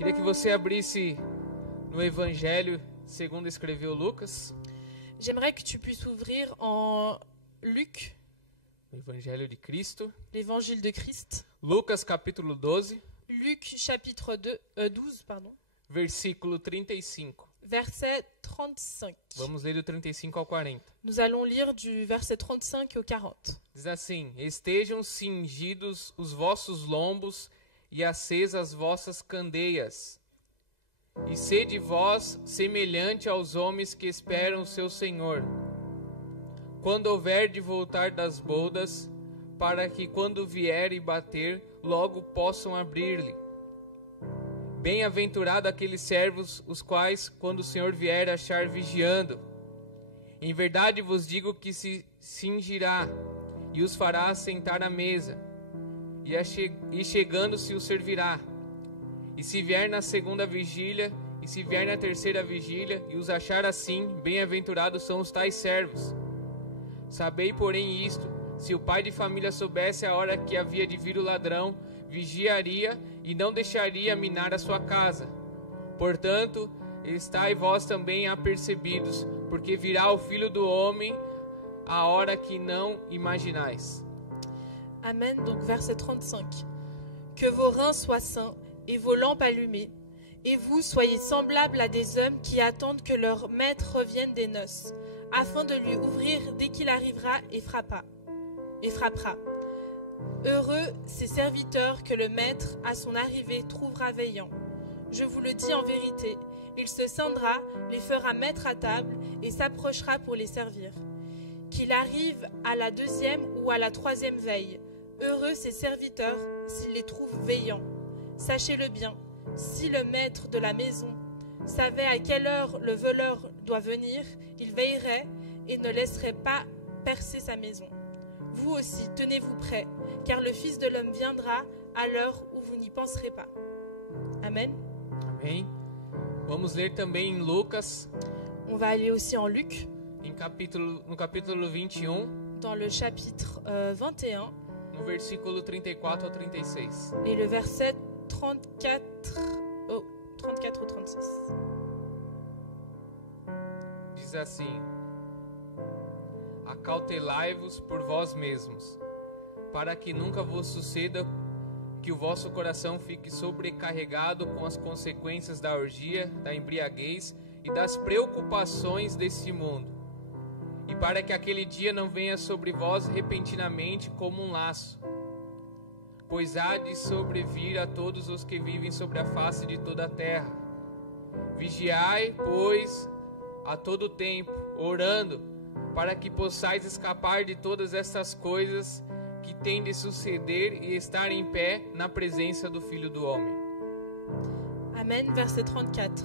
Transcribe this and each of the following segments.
Queria que você abrisse no Evangelho segundo escreveu Lucas, J'aimerais que tu puisses ouvrir en Luc, no Evangelho de Cristo, l'évangile de Christ. Lucas capítulo 12, Luc chapitre 12, versículo 35. verset 35. Vamos ler do 35 ao 40. Nous allons lire du verset 35 au 40. Diz assim: Estejam cingidos os vossos lombos e acesas as vossas candeias. E sede vós semelhante aos homens que esperam o seu Senhor, quando houver de voltar das bodas, para que quando vier e bater, logo possam abrir-lhe. Bem-aventurado aqueles servos, os quais, quando o Senhor vier, achar vigiando. Em verdade vos digo que se cingirá e os fará sentar à mesa, e chegando-se o servirá. E se vier na segunda vigília, e se vier na terceira vigília, e os achar assim, bem-aventurados são os tais servos. Sabei, porém, isto: se o pai de família soubesse a hora que havia de vir o ladrão, vigiaria e não deixaria minar a sua casa. Portanto, estai vós também apercebidos, porque virá o Filho do Homem a hora que não imaginais. Amen, donc verset 35. Que vos reins soient sains et vos lampes allumées, et vous soyez semblables à des hommes qui attendent que leur maître revienne des noces, afin de lui ouvrir dès qu'il arrivera et frappera. Heureux ces serviteurs que le maître, à son arrivée, trouvera veillant. Je vous le dis en vérité, il se scindra, les fera mettre à table et s'approchera pour les servir. Qu'il arrive à la deuxième ou à la troisième veille, heureux ces serviteurs s'il les trouve veillants. Sachez-le bien, si le maître de la maison savait à quelle heure le voleur doit venir, il veillerait et ne laisserait pas percer sa maison. Vous aussi, tenez-vous prêts, car le Fils de l'homme viendra à l'heure où vous n'y penserez pas. Amen. Amém? Vamos ler também em Lucas, On va aller aussi en Luc, no capítulo 21, dans le chapitre 21, no versículo 34 ao 36. et le verset 34 au 36. Diz assim: Acautelai-vos por vós mesmos, para que nunca vos suceda que o vosso coração fique sobrecarregado com as consequências da orgia, da embriaguez e das preocupações desse mundo, e para que aquele dia não venha sobre vós repentinamente como um laço, pois há de sobrevir a todos os que vivem sobre a face de toda a terra. Vigiai, pois, a todo tempo, orando, para que possais escapar de todas estas coisas que têm de suceder e estar em pé na presença do Filho do Homem. Amen, verset 34.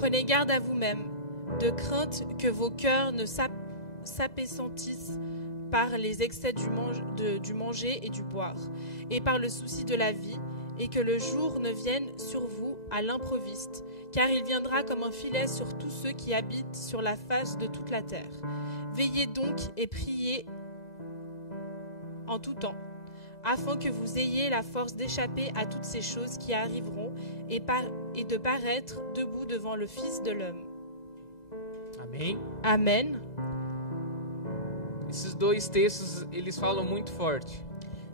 Prenez garde à vous-même, de crainte que vos cœurs ne s'apesantissent par les excès du manger et du boire, et par le souci de la vie, et que le jour ne vienne sur vous à l'improviste, car il viendra comme un filet sur tous ceux qui habitent sur la face de toute la terre. Veillez donc et priez en tout temps, afin que vous ayez la force d'échapper à toutes ces choses qui arriveront et de paraître debout devant le Fils de l'homme. Amém? Amen. Esses dois textos, eles falam muito forte.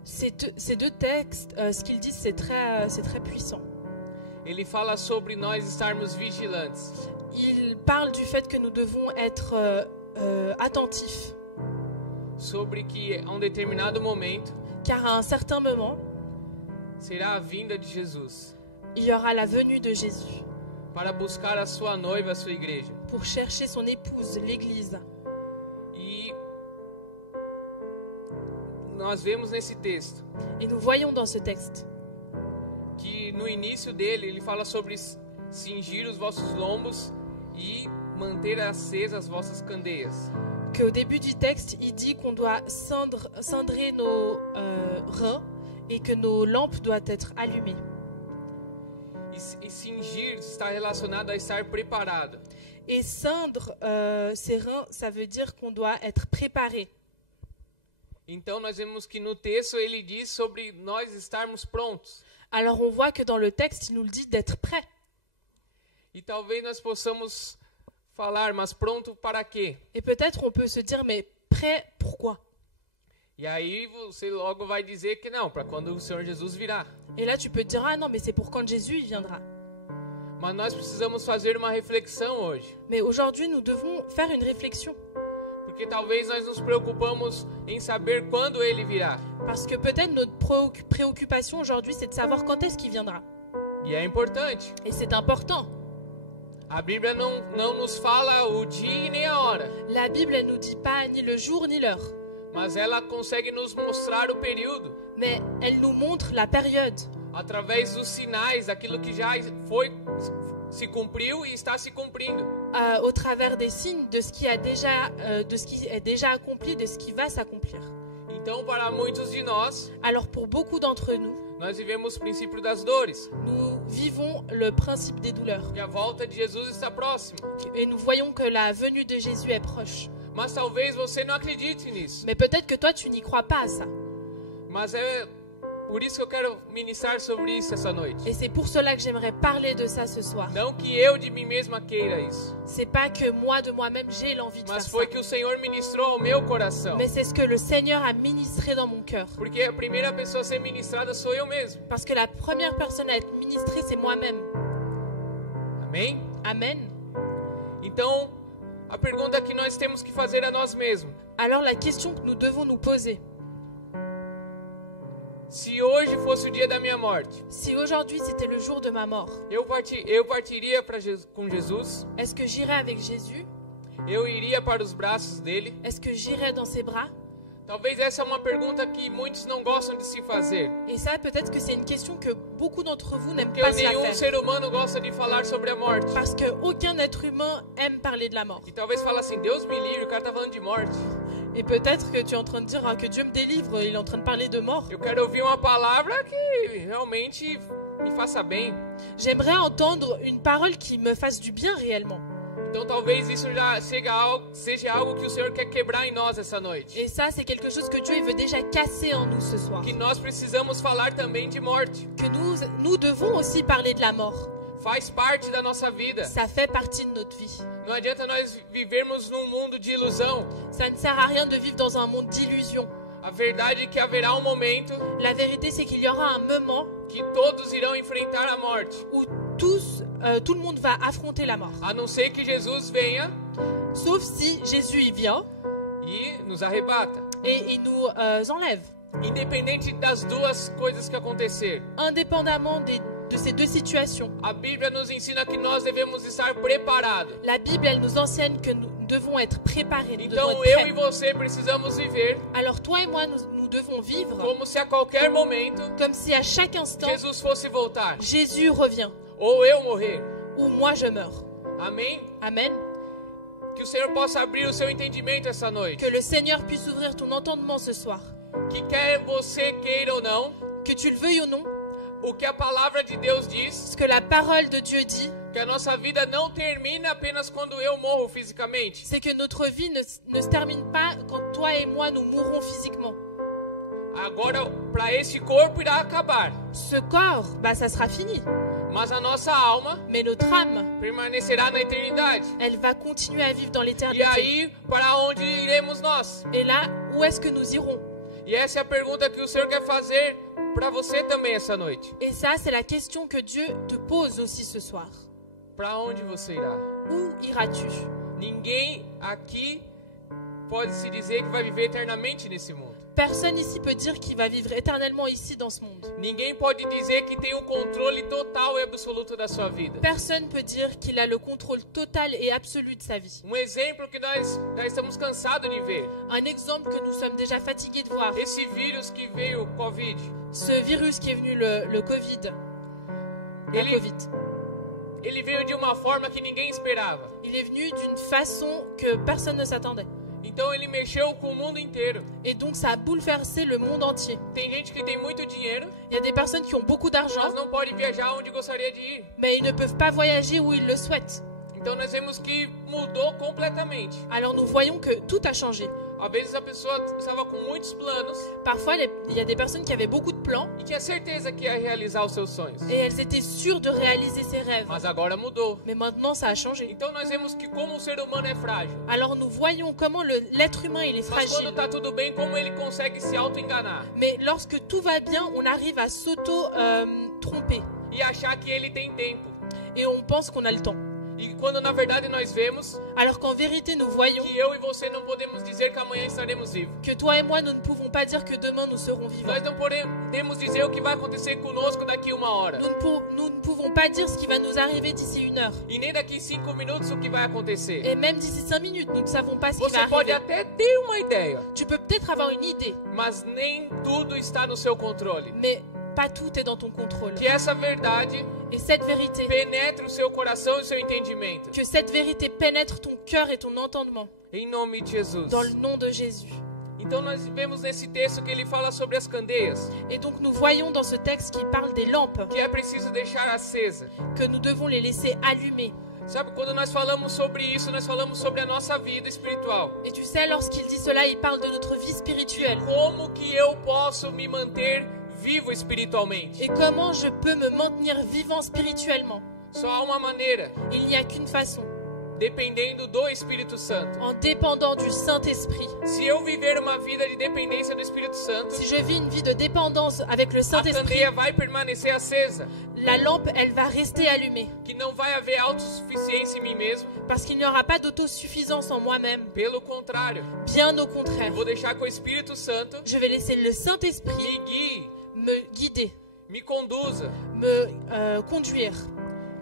Ces deux textes, ce qu'ils disent, c'est très puissant. Ele fala sobre nós estarmos vigilantes. Il parle du fait que nous devons être attentifs, Sobre que a determinado momento car à un certain moment, será a vinda de Jesus il y aura la venue de Jésus para buscar a sua noiva, a sua igreja. pour chercher son épouse, l'Église. E nós vemos nesse texto Et nous voyons dans ce texte que no início dele ele fala sobre cingir os vossos lombos e manter acesas as vossas candeias. qu'au début du texte, il dit qu'on doit cindrer nos reins et que nos lampes doivent être allumées. E cingir está relacionado a estar preparado. Et ceindre ses reins, ça veut dire qu'on doit être préparé. Então nós vemos que no texto ele diz sobre nós estarmos prontos. Alors on voit que dans le texte, il nous le dit d'être prêt. E talvez nós possamos falar, mas pronto para quê? Et peut-être on peut se dire, mais prêt pourquoi? E aí você logo vai dizer que não, para quando o Senhor Jesus virá. Et là tu peux te dire, ah non, mais c'est pour quand Jésus il viendra. Mas nós precisamos fazer uma reflexão hoje. Mais aujourd'hui, nous devons faire une réflexion. Porque talvez nós nos preocupamos em saber quando ele virá. Parce que peut-être notre préoccupation aujourd'hui, c'est de savoir quand est-ce qu'il viendra. E é importante. Et c'est important. A Bíblia não nos fala o dia e nem a hora. La Bible, elle nous dit pas ni le jour ni l'heure. Mas ela consegue nos mostrar o período. Mais elle nous montre la période. Através dos sinais, daquilo que já se cumpriu e está se cumprindo. Au travers des signes de ce qui est déjà accompli, de ce qui va s'accomplir. Então, para muitos de nós, Alors pour beaucoup d'entre nous, nós vivemos o princípio das dores. nous vivons le principe des douleurs. E a volta de Jesus está próxima. Et nous voyons que la venue de Jésus est proche. Mas talvez você não acredite nisso. Mais peut-être que toi, tu n'y crois pas à ça. Mas é por isso que eu quero ministrar sobre isso essa noite. Et c'est pour cela que j'aimerais parler de ça ce soir. Não que eu de mim mesma queira isso. C'est pas que moi de moi-même j'ai l'envie de faire Mas ça. foi que o Senhor ministrou ao meu coração. Mais c'est ce que le Seigneur a ministré dans mon cœur. Porque a primeira pessoa a ser ministrada sou eu mesmo. Parce que la première personne à être ministrée, c'est moi-même. Amém? Amen. Então, a pergunta que nós temos que fazer a nós mesmos. Alors la question que nous devons nous poser. Se hoje fosse o dia da minha morte, Si aujourd'hui c'était le jour de ma mort, eu partiria com Jesus? est-ce que j'irais avec Jésus? Eu iria para os braços dele? Est-ce que j'irais dans ses bras? Talvez essa é uma pergunta que muitos não gostam de se fazer. Et ça, peut-être que c'est une question que beaucoup d'entre vous n'aiment Porque pas se la nenhum faire. ser humano gosta de falar sobre a morte. Parce qu'aucun être humain aime parler de la mort. E talvez fale assim, Deus me livre, o cara tá falando de morte. Et peut-être que tu es en train de dire que Dieu me délivre, il est en train de parler de mort. Eu quero ouvir uma palavra que realmente me faça bem. J'aimerais entendre une parole qui me fasse du bien réellement. Então talvez isso já seja algo que o Senhor quer quebrar em nós essa noite. Et ça, c'est quelque chose que Dieu il veut déjà casser en nous ce soir. Que nós precisamos falar também de morte. Que nous devons aussi parler de la mort. Faz parte da nossa vida. Ça fait partie de notre vie. Não adianta nós vivermos num mundo de ilusão. Ça ne sert à rien de vivre dans un monde d'illusions. A verdade é que haverá momento La vérité, c'est qu'il y aura un moment que todos irão enfrentar a morte. où tout le monde va affronter la mort. A não ser que Jesus venha Sauf si Jésus il vient e nos arrebata. et il nous enlève. Independente das duas coisas que acontecer. Indépendamment de ces deux situations. A Bíblia nos ensina que nós devemos estar preparados. La Bible, elle nous enseigne que nous devons être préparés. Nous devons Então être eu e prêts. você precisamos viver Alors toi et moi, nous devons vivre como se a qualquer momento comme si à chaque instant, Jesus fosse voltar Jésus revient ou eu morrer. ou moi je meurs. Amém? Amen. Que o Senhor possa abrir o seu entendimento essa noite. Que le Seigneur puisse ouvrir ton entendement ce soir. Que quer você queira ou não, Que tu le veuilles ou non, o que a palavra de Deus diz, ce que la parole de Dieu dit, que a nossa vida não termina apenas quando eu morro fisicamente. c'est que notre vie ne se termine pas quand toi et moi nous mourrons physiquement. Agora, para este corpo irá acabar, Ce corps, ça sera fini. mas a nossa alma Mais notre âme, permanecerá na eternidade. elle va continuer à vivre dans E l'éternité. aí, para onde iremos nós? Et là, où est-ce que nous irons? E essa é a pergunta que o Senhor quer fazer para você também essa noite. Et ça, c'est la question que Dieu te pose aussi ce soir. Para onde você irá? Où iras-tu? Ninguém aqui pode se dizer que vai viver eternamente nesse mundo. Personne ici peut dire qu'il va vivre éternellement ici dans ce monde. Ninguém pode dizer que tem o controle total e absoluto da sua vida. Personne peut dire qu'il a le contrôle total et absolu de sa vie. Exemplo que nós já estamos cansados de ver. Un exemple que nous sommes déjà fatigués de voir. Esse vírus que veio, o Covid. Ce virus qui est venu, le Covid. La Covid. Ele veio de uma forma que ninguém esperava. Il est venu d'une façon que personne ne s'attendait. Então ele mexeu com o mundo inteiro. Et donc ça a bouleversé le monde entier. Tem gente que tem muito dinheiro, Il y a des personnes qui ont beaucoup d'argent, mas não pode viajar onde gostaria de ir. mais ils ne peuvent pas voyager où ils le souhaitent. Então nós vemos que mudou completamente. Alors nous voyons que tout a changé. Às vezes a pessoa estava com muitos planos Parfois, il y a des personnes qui avaient beaucoup de plans e tinha certeza que ia realizar os seus sonhos. et elles étaient sûres de réaliser ses rêves. Mas agora mudou. Mais maintenant, ça a changé. Então nós vemos que como o ser humano é frágil. Alors nous voyons comment l'être humain il est Mas quando fragile. tá tudo bem, como ele consegue se auto-enganar Mais lorsque tout va bien, on arrive à s'auto-tromper. e achar que ele tem tempo. Et on pense qu'on a le temps. E quando na verdade nós vemos Alors qu'en vérité, nous voyons que eu e você não podemos dizer que amanhã estaremos vivos. que toi et moi, nous ne pouvons pas dire que demain nous serons vivants. Nós não podemos dizer o que vai acontecer conosco daqui uma hora. Nous ne pouvons pas dire ce qui va nous arriver d'ici 1 heure. E nem daqui 5 minutos o que vai acontecer. Et même d'ici 5 minutes, nous ne savons pas ce qui va Você pode arriver. até ter uma ideia, Tu peux peut-être avoir une idée, mas nem tudo está no seu controle. mais pas tout est dans ton contrôle. Que essa verdade Et cette vérité, penetre o seu coração e o seu entendimento. que cette vérité pénètre ton cœur et ton entendement, Em nome de Jesus. dans le nom de Jésus. Então nós vemos nesse texto que ele fala sobre as candeias, Et donc nous voyons dans ce texte qui parle des lampes, que é preciso deixar acesa. que nous devons les laisser allumer. Sabe, quando nós falamos sobre isso, nós falamos sobre a nossa vida espiritual. Et tu sais, lorsqu'il dit cela, il parle de notre vie spirituelle. Como que eu posso me manter vivo espiritualmente? Et comment je peux me maintenir vivant spirituellement? Só há uma maneira, Il n'y a qu'une façon, dependendo do Espírito Santo. en dépendant du Saint-Esprit. Se eu viver uma vida de dependência do Espírito Santo, Si je vis une vie de dépendance avec le a Saint-Esprit, candeia vai permanecer acesa, la lampe, elle va rester allumée. que não vai haver autossuficiência em mim mesmo. Parce qu'il n'y aura pas d'autosuffisance en moi-même. Pelo contrário, Bien au contraire. eu vou deixar que o Espírito Santo Je vais laisser le Saint-Esprit me guie, me guider, me conduza. me conduire.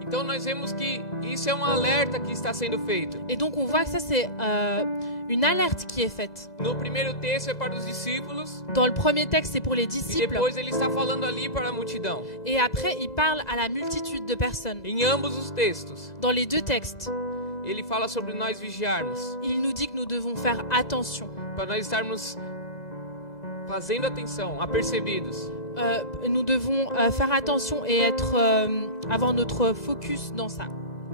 Então nós vemos que isso é um alerta que está sendo feito. Et donc on voit que ça c'est une alerte qui est faite. No primeiro texto é para os discípulos Dans le premier texte, c'est pour les e disciples. depois ele está falando ali para a multidão. Et après, il parle à la multitude de personnes. Em ambos os textos, Dans les 2 textes, ele fala sobre nós vigiarmos, il nous dit que nous devons faire attention. para nós estarmos fazendo atenção, apercebidos. Nous devons faire attention et avoir notre focus dans ça.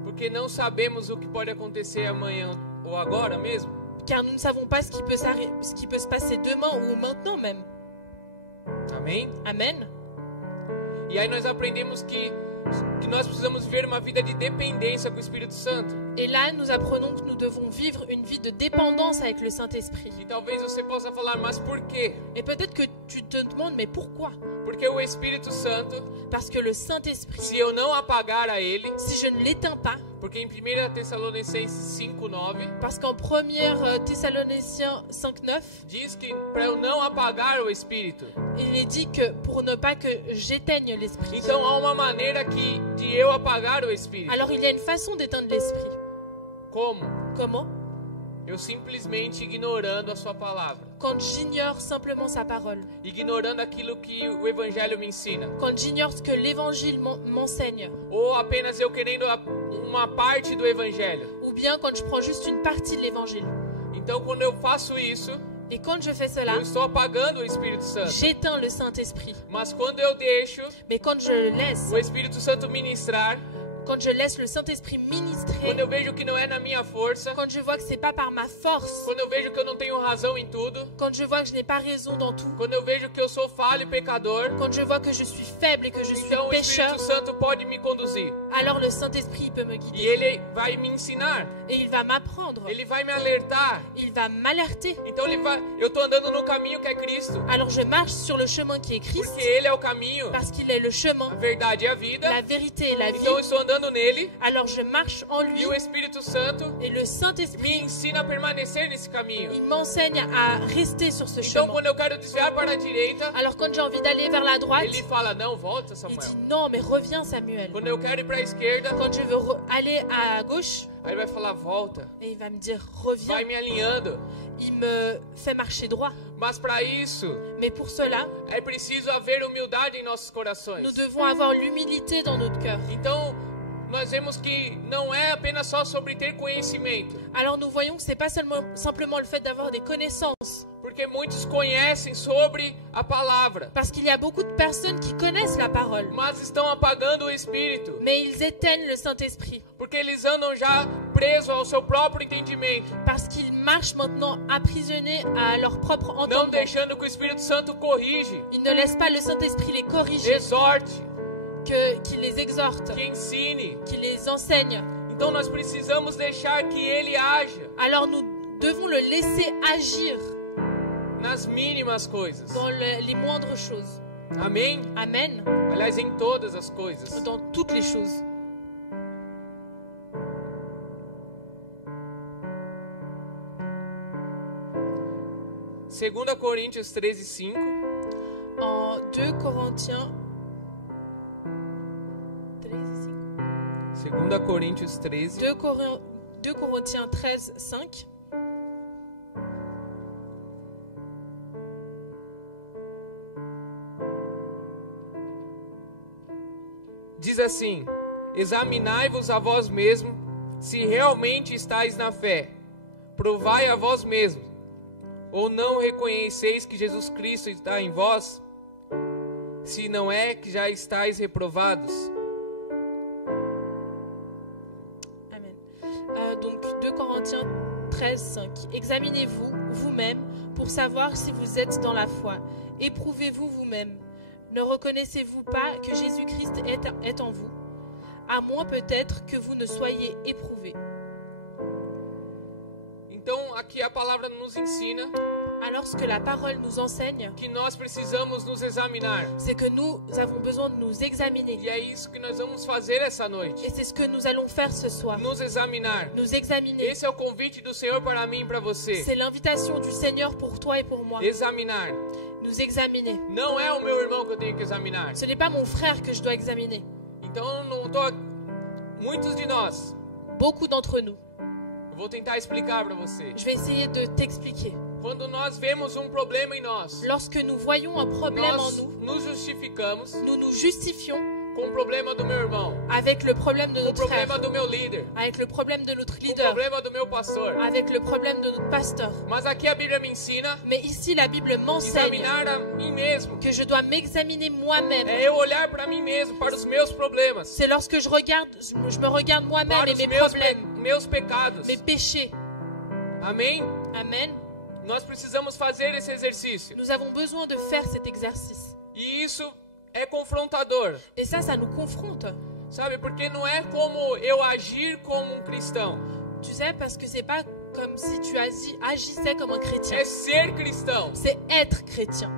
Porque não sabemos o que pode acontecer amanhã ou agora mesmo. Car nous ne savons pas ce qui peut se passer demain ou maintenant même. Amém? Amen. E aí nós aprendemos que nós precisamos viver uma vida de dependência com o Espírito Santo. Et là, nous apprenons que nous devons vivre une vie de dépendance avec le Saint-Esprit. E talvez você possa falar, mas por quê? Et peut-être que tu te demandes, mais pourquoi? Porque o Espírito Santo, Parce que le Saint-Esprit, se eu não apagar a ele, si je ne l'éteins pas, porque em 1 Tessalonicenses 5:9 parce qu'en 1 Thessaloniciens 5:9, diz que para eu não apagar o Espírito. il est dit que pour ne pas que j'éteigne l'Esprit. Então há uma maneira de eu apagar o Espírito. Alors il y a une façon d'éteindre l'Esprit. Como? Comment? Eu simplesmente ignorando a sua palavra. Quand j'ignore simplement sa parole. Ignorando aquilo que o Evangelho me ensina. Quand j'ignore ce que l'Évangile m'enseigne. Ou apenas eu querendo uma parte do Evangelho. Ou bien quand je prends juste une partie de l'Évangile. Então quando eu faço isso, Et quand je fais cela, eu estou apagando o Espírito Santo. j'éteins le Saint-Esprit. Mas quando eu deixo Mais quand je laisse, o Espírito Santo ministrar, quand je laisse le Saint-Esprit ministrer, quando eu vejo que não é na minha força, quand je vois que c'est pas par ma force, quando eu vejo que eu não tenho razão em tudo, quand je vois que je n'ai pas raison dans tout, quando eu vejo que eu sou falho e pecador, quand je vois que je suis faible et que je suis então o pécheur, Espírito Santo pode me conduzir. alors le Saint-Esprit il peut me E guider. ele vai me ensinar, Et il va m'apprendre, ele vai me alertar. il va m'alerter. Então eu tô andando no caminho que é Cristo, Alors je marche sur le chemin qui est Christ, porque ele é o caminho, parce qu'il est le chemin, a verdade e a vida. la vérité et la vie. Então eu estou andando nele Alors je marche en lui e o Espírito Santo et le me Saint-Esprit, ensina a permanecer nesse caminho. il m'enseigne à rester sur ce Então chemin. quando eu quero desviar para a direita, Alors quand j'ai envie d'aller vers la droite, ele fala, não, volta, il Samuel. dit non mais reviens Samuel. Quando eu quero ir para a esquerda, Quand je veux aller à gauche, aí ele vai falar, volta. et il va me dire reviens, Vai me alinhando. il me fait marcher droit. Mas para isso, Mais pour cela, é preciso haver humildade em nossos nous corações. devons avoir l'humilité dans notre cœur. Então, nós vemos que não é apenas só sobre ter conhecimento. Alors nous voyons que c'est pas simplement le fait d'avoir des connaissances, Porque muitos conhecem sobre a palavra, parce qu'il y a beaucoup de personnes qui connaissent la parole, mas estão apagando o Espírito. mais ils éteignent le Saint-Esprit, Porque eles andam já presos ao seu próprio entendimento. parce qu'ils marchent maintenant emprisonnés à leur propre não entendement. deixando que o Espírito Santo corrige, Ils ne laissent pas le Saint-Esprit les corriger, exorte, qu'il les exhorte, que ensine. qu'il les enseigne. Então nós precisamos deixar que Ele haja Alors nous devons le laisser agir nas mínimas coisas. dans les moindres choses. Amém? Amen. Aliás, em todas as coisas. Dans toutes les choses. Segunda Coríntios 13:5. En 2 Corinthiens 13, 5. Segunda Coríntios 13. 2 Corinthiens 13, 5. Diz assim: examinai-vos a vós mesmos, se realmente estáis na fé. Provai a vós mesmos. Ou não reconheceis que Jesus Cristo está em vós? Se não é que já estáis reprovados. Amen. Donc 2 Corinthiens 13, 5. Examinez-vous vous-même pour savoir si vous êtes dans la foi. Éprouvez-vous vous-même. Ne reconnaissez-vous pas que Jésus-Christ est en vous, à moins peut-être que vous ne soyez éprouvés. Então, aqui a palavra nos ensina Alors ce que la parole nous enseigne, que nós precisamos nos examinar. c'est que nous avons besoin de nous examiner. E é isso que nós vamos fazer essa noite. Et c'est ce que nous allons faire ce soir. Nos examinar. Nous examiner. Esse é o convite do Senhor para mim e para você. C'est l'invitation du Seigneur pour toi et pour moi. Examinar. Nous examiner. Não é o meu irmão que eu tenho que examinar. Ce n'est pas mon frère que je dois examiner. Então, não tô... muitos de nós. Beaucoup d'entre nous. Eu vou tentar explicar para você. Je vais essayer de t'expliquer. Quando nós vemos problema em nós, Lorsque nous voyons un problème en nós nous, nos justificamos nous nous justifions com o problema do meu irmão, avec le problème de com o notre frère, problema do meu líder, avec le problème de notre com o leader, problema do meu pastor. avec le problème de notre pasteur. Mas aqui a Bíblia me ensina Mais ici, la Bible m'enseigne examinar a mim mesmo. que je dois m'examiner moi-même. É eu olhar para mim mesmo, para os meus problemas, C'est lorsque je me regarde moi-même para et os mes meus, problèmes, meus pecados. mes péchés. Amém? Amen. Nós precisamos fazer esse exercício. Nous avons besoin de faire cet exercice. E isso é confrontador. Et ça nous confronte. Sabe? Porque não é como eu agir como um cristão. Tu sais, parce que c'est pas comme si tu agissais comme un chrétien. É ser cristão. C'est être chrétien.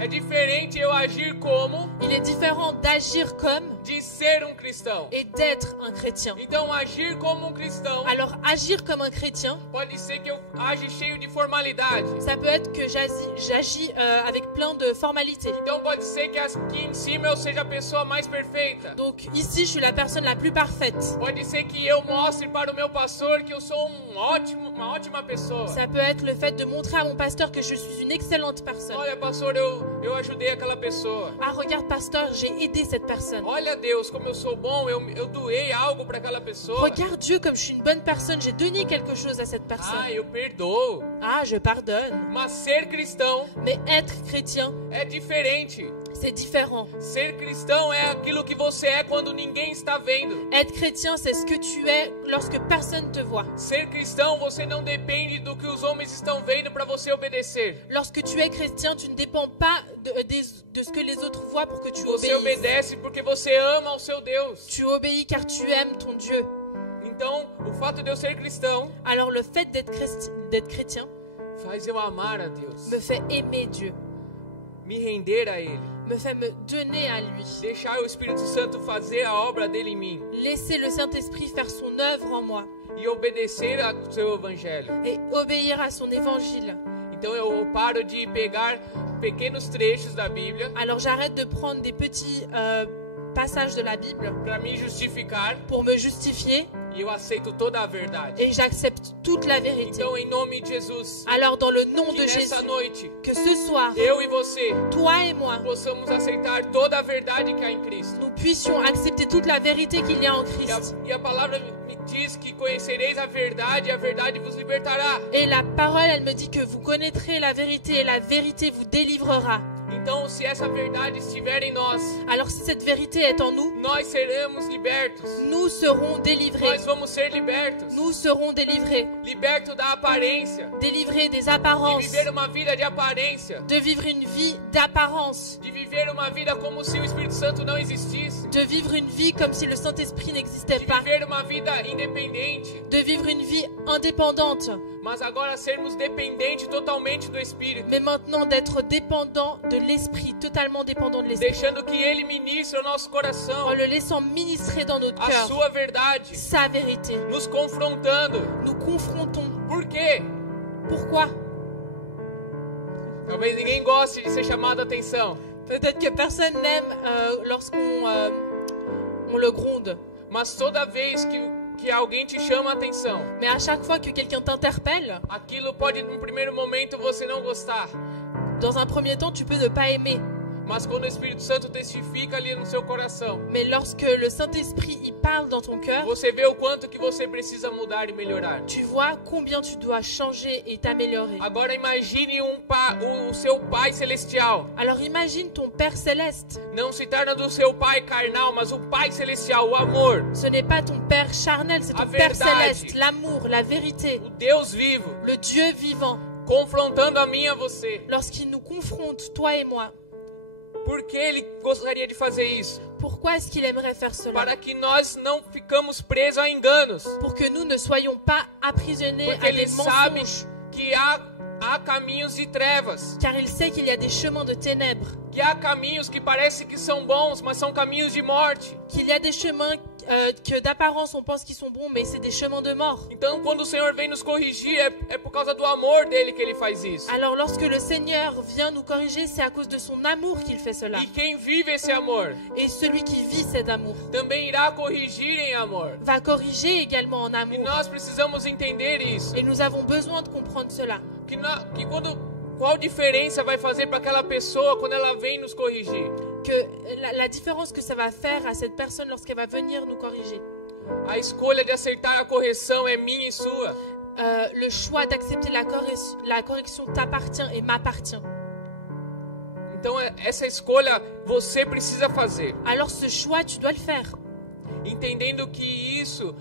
É diferente eu agir como Il est différent d'agir comme de ser um cristão. et d'être un chrétien. Então, agir como um cristão Alors, agir comme un chrétien, pode ser que eu age cheio de formalidade. ça peut être que j'agis avec plein de formalités. Então, pode ser que aqui em cima eu seja a pessoa mais perfeita. Donc, ici, je suis la personne la plus parfaite. Pode ser que eu mostre para o meu pastor que eu sou uma ótima pessoa. Ça peut être le fait de montrer à mon pasteur que je suis une excellente personne. Olha, pastor, eu ajudei aquela pessoa. Ah, regarde, pasteur, j'ai aidé cette personne. Olha, Deus, como eu sou bom, eu doei algo para aquela pessoa. Regarde Dieu, comme je suis une bonne personne, j'ai donné quelque chose à cette personne. Ah, eu perdoo. Ah, je pardonne. Mas ser cristão Mais être chrétien, é diferente. c'est différent. Ser cristão é aquilo que você é quando ninguém está vendo. Être chrétien, c'est ce que tu es lorsque personne te voit. Ser cristão, você não depende do que os homens estão vendo para você obedecer. Lorsque tu es chrétien, tu ne dépends pas de ce que les autres voient pour que tu Você obéisses. obedece porque você ama o seu Deus. Tu obéis car tu aimes ton Dieu. Então, o fato de eu ser cristão Alors le fait d'être chrétien faz eu amar a Deus, me fait aimer Dieu, me render a Ele, me fait me donner à lui. deixar o Espírito Santo fazer a obra dele em mim Laisser le Saint-Esprit faire son œuvre en moi e obedecer ao seu evangelho. et obéir à son évangile. Então eu paro de pegar pequenos trechos da Bíblia Alors j'arrête de prendre des petits passages de la Bible para me justificar pour me justifier e eu aceito toda a verdade. et j'accepte toute la vérité. Então, em nome de Jesus, Alors dans le nom que de nessa Jésus, noite que ce soir, eu e você toi et moi, possamos aceitar toda a verdade que há em Cristo. nous puissions accepter toute la vérité qu'il y a en Christ. E a palavra me diz que conhecereis a verdade e a verdade vos libertará. Et la parole, elle me dit que vous connaîtrez la vérité et la vérité vous délivrera. Então, se essa verdade estiver em nós, alors si cette vérité est en nous, nós seremos libertos. nous serons délivrés. Nós vamos ser libertos. Nous serons délivrés. Libertos da aparência. Délivrés des De apparences. viver uma vida de aparência. De vivre une vie d'apparence. De viver uma vida como se o Espírito Santo não existisse. De vivre une vie comme si le Saint-Esprit n'existait De pas. viver uma vida independente. De vivre une vie indépendante. Mas agora sermos dependentes totalmente do Espírito. Mais maintenant d'être dépendant de l'Esprit, totalement dépendant de l'Esprit. Deixando que Ele ministre o nosso coração. En le laissant ministrer dans notre A cœur sua verdade. sa vérité. Nos confrontando. Nous confrontons. Por quê? Pourquoi? Talvez ninguém goste de ser chamado a atenção. Peut-être que personne n'aime lorsqu'on on le gronde. Mas toda vez que alguém te chama a atenção, Mais à chaque fois que quelqu'un t'interpelle, aquilo pode, no primeiro momento, você não gostar. dans un premier temps, tu peux ne pas aimer. Mas quando o Espírito Santo testifica ali no seu coração, Mais lorsque le Saint-Esprit y parle dans ton cœur, você vê o quanto que você precisa mudar e melhorar. tu vois combien tu dois changer et t'améliorer. Agora imagine o seu Pai Celestial. Alors imagine ton Père céleste. Não se torna do seu Pai carnal, mas o Pai Celestial, o amor. Ce n'est pas ton Père charnel, c'est A ton Père verdade. céleste, l'amour, la vérité, O Deus vivo, le Dieu vivant. confrontando a mim e a você. Lorsqu'il nous confronte, toi et moi, Por que Ele gostaria de fazer isso? pourquoi est-ce qu'il aimerait faire cela? Para que nós não ficamos presos a enganos. Pour que nous ne soyons pas emprisonnés Porque à Ele des sabe mensonges. que há caminhos de trevas. Car il sait qu'il y a des chemins de ténèbres, Que há caminhos que parecem que são bons, mas são caminhos de morte. qu'il y a des chemins que d'apparence on pense qu'ils sont bons, mais c'est des chemins de mort. Então, quando o Senhor vem nos corrigir, é por causa do amor dele que Ele faz isso. Alors lorsque le Seigneur vient nous corriger, c'est à cause de son amour qu'il fait cela. E quem vive esse amor Et celui qui vit cet amour também irá corrigir em amor. va corriger également en E amour. nós precisamos entender isso. Et nous avons besoin de comprendre cela. Qual diferença vai fazer para aquela pessoa quando ela vem nos corrigir? Que la différence que ça va faire à cette personne lorsqu'elle va venir nous corriger. A escolha de aceitar a correção é minha e sua. Le choix d'accepter la correction t'appartient et m'appartient. Então essa escolha você precisa fazer, Alors ce choix, tu dois le faire. entendendo que isso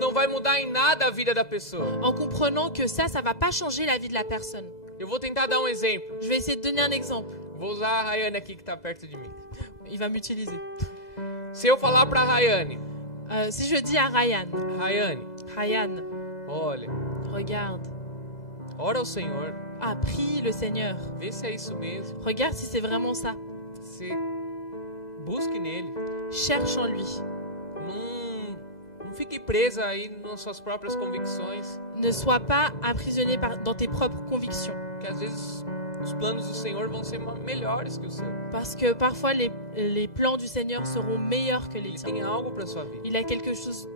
não vai mudar em nada a vida da pessoa. En comprenant que ça va pas changer la vie de la personne. Eu vou tentar dar um exemplo. Je vais essayer de donner un exemple. Vou usar a Rayane aqui que está perto de mim. Il va m'utiliser. Se eu falar para a Rayane, Si je dis à Ryan, Rayane, olha, regarde, ora ao Senhor, prie le Seigneur. vê se é isso mesmo. Regarde si c'est vraiment ça. Você busque nele. Cherche en lui. Não fique presa aí nas suas próprias convicções, Ne sois pas emprisonné dans tes propres convictions. que às vezes os planos do Senhor vão ser melhores que o seu. Parce que parfois les plans du Seigneur seront meilleurs que les Ele tiens. tem algo para sua vida. Il a quelque chose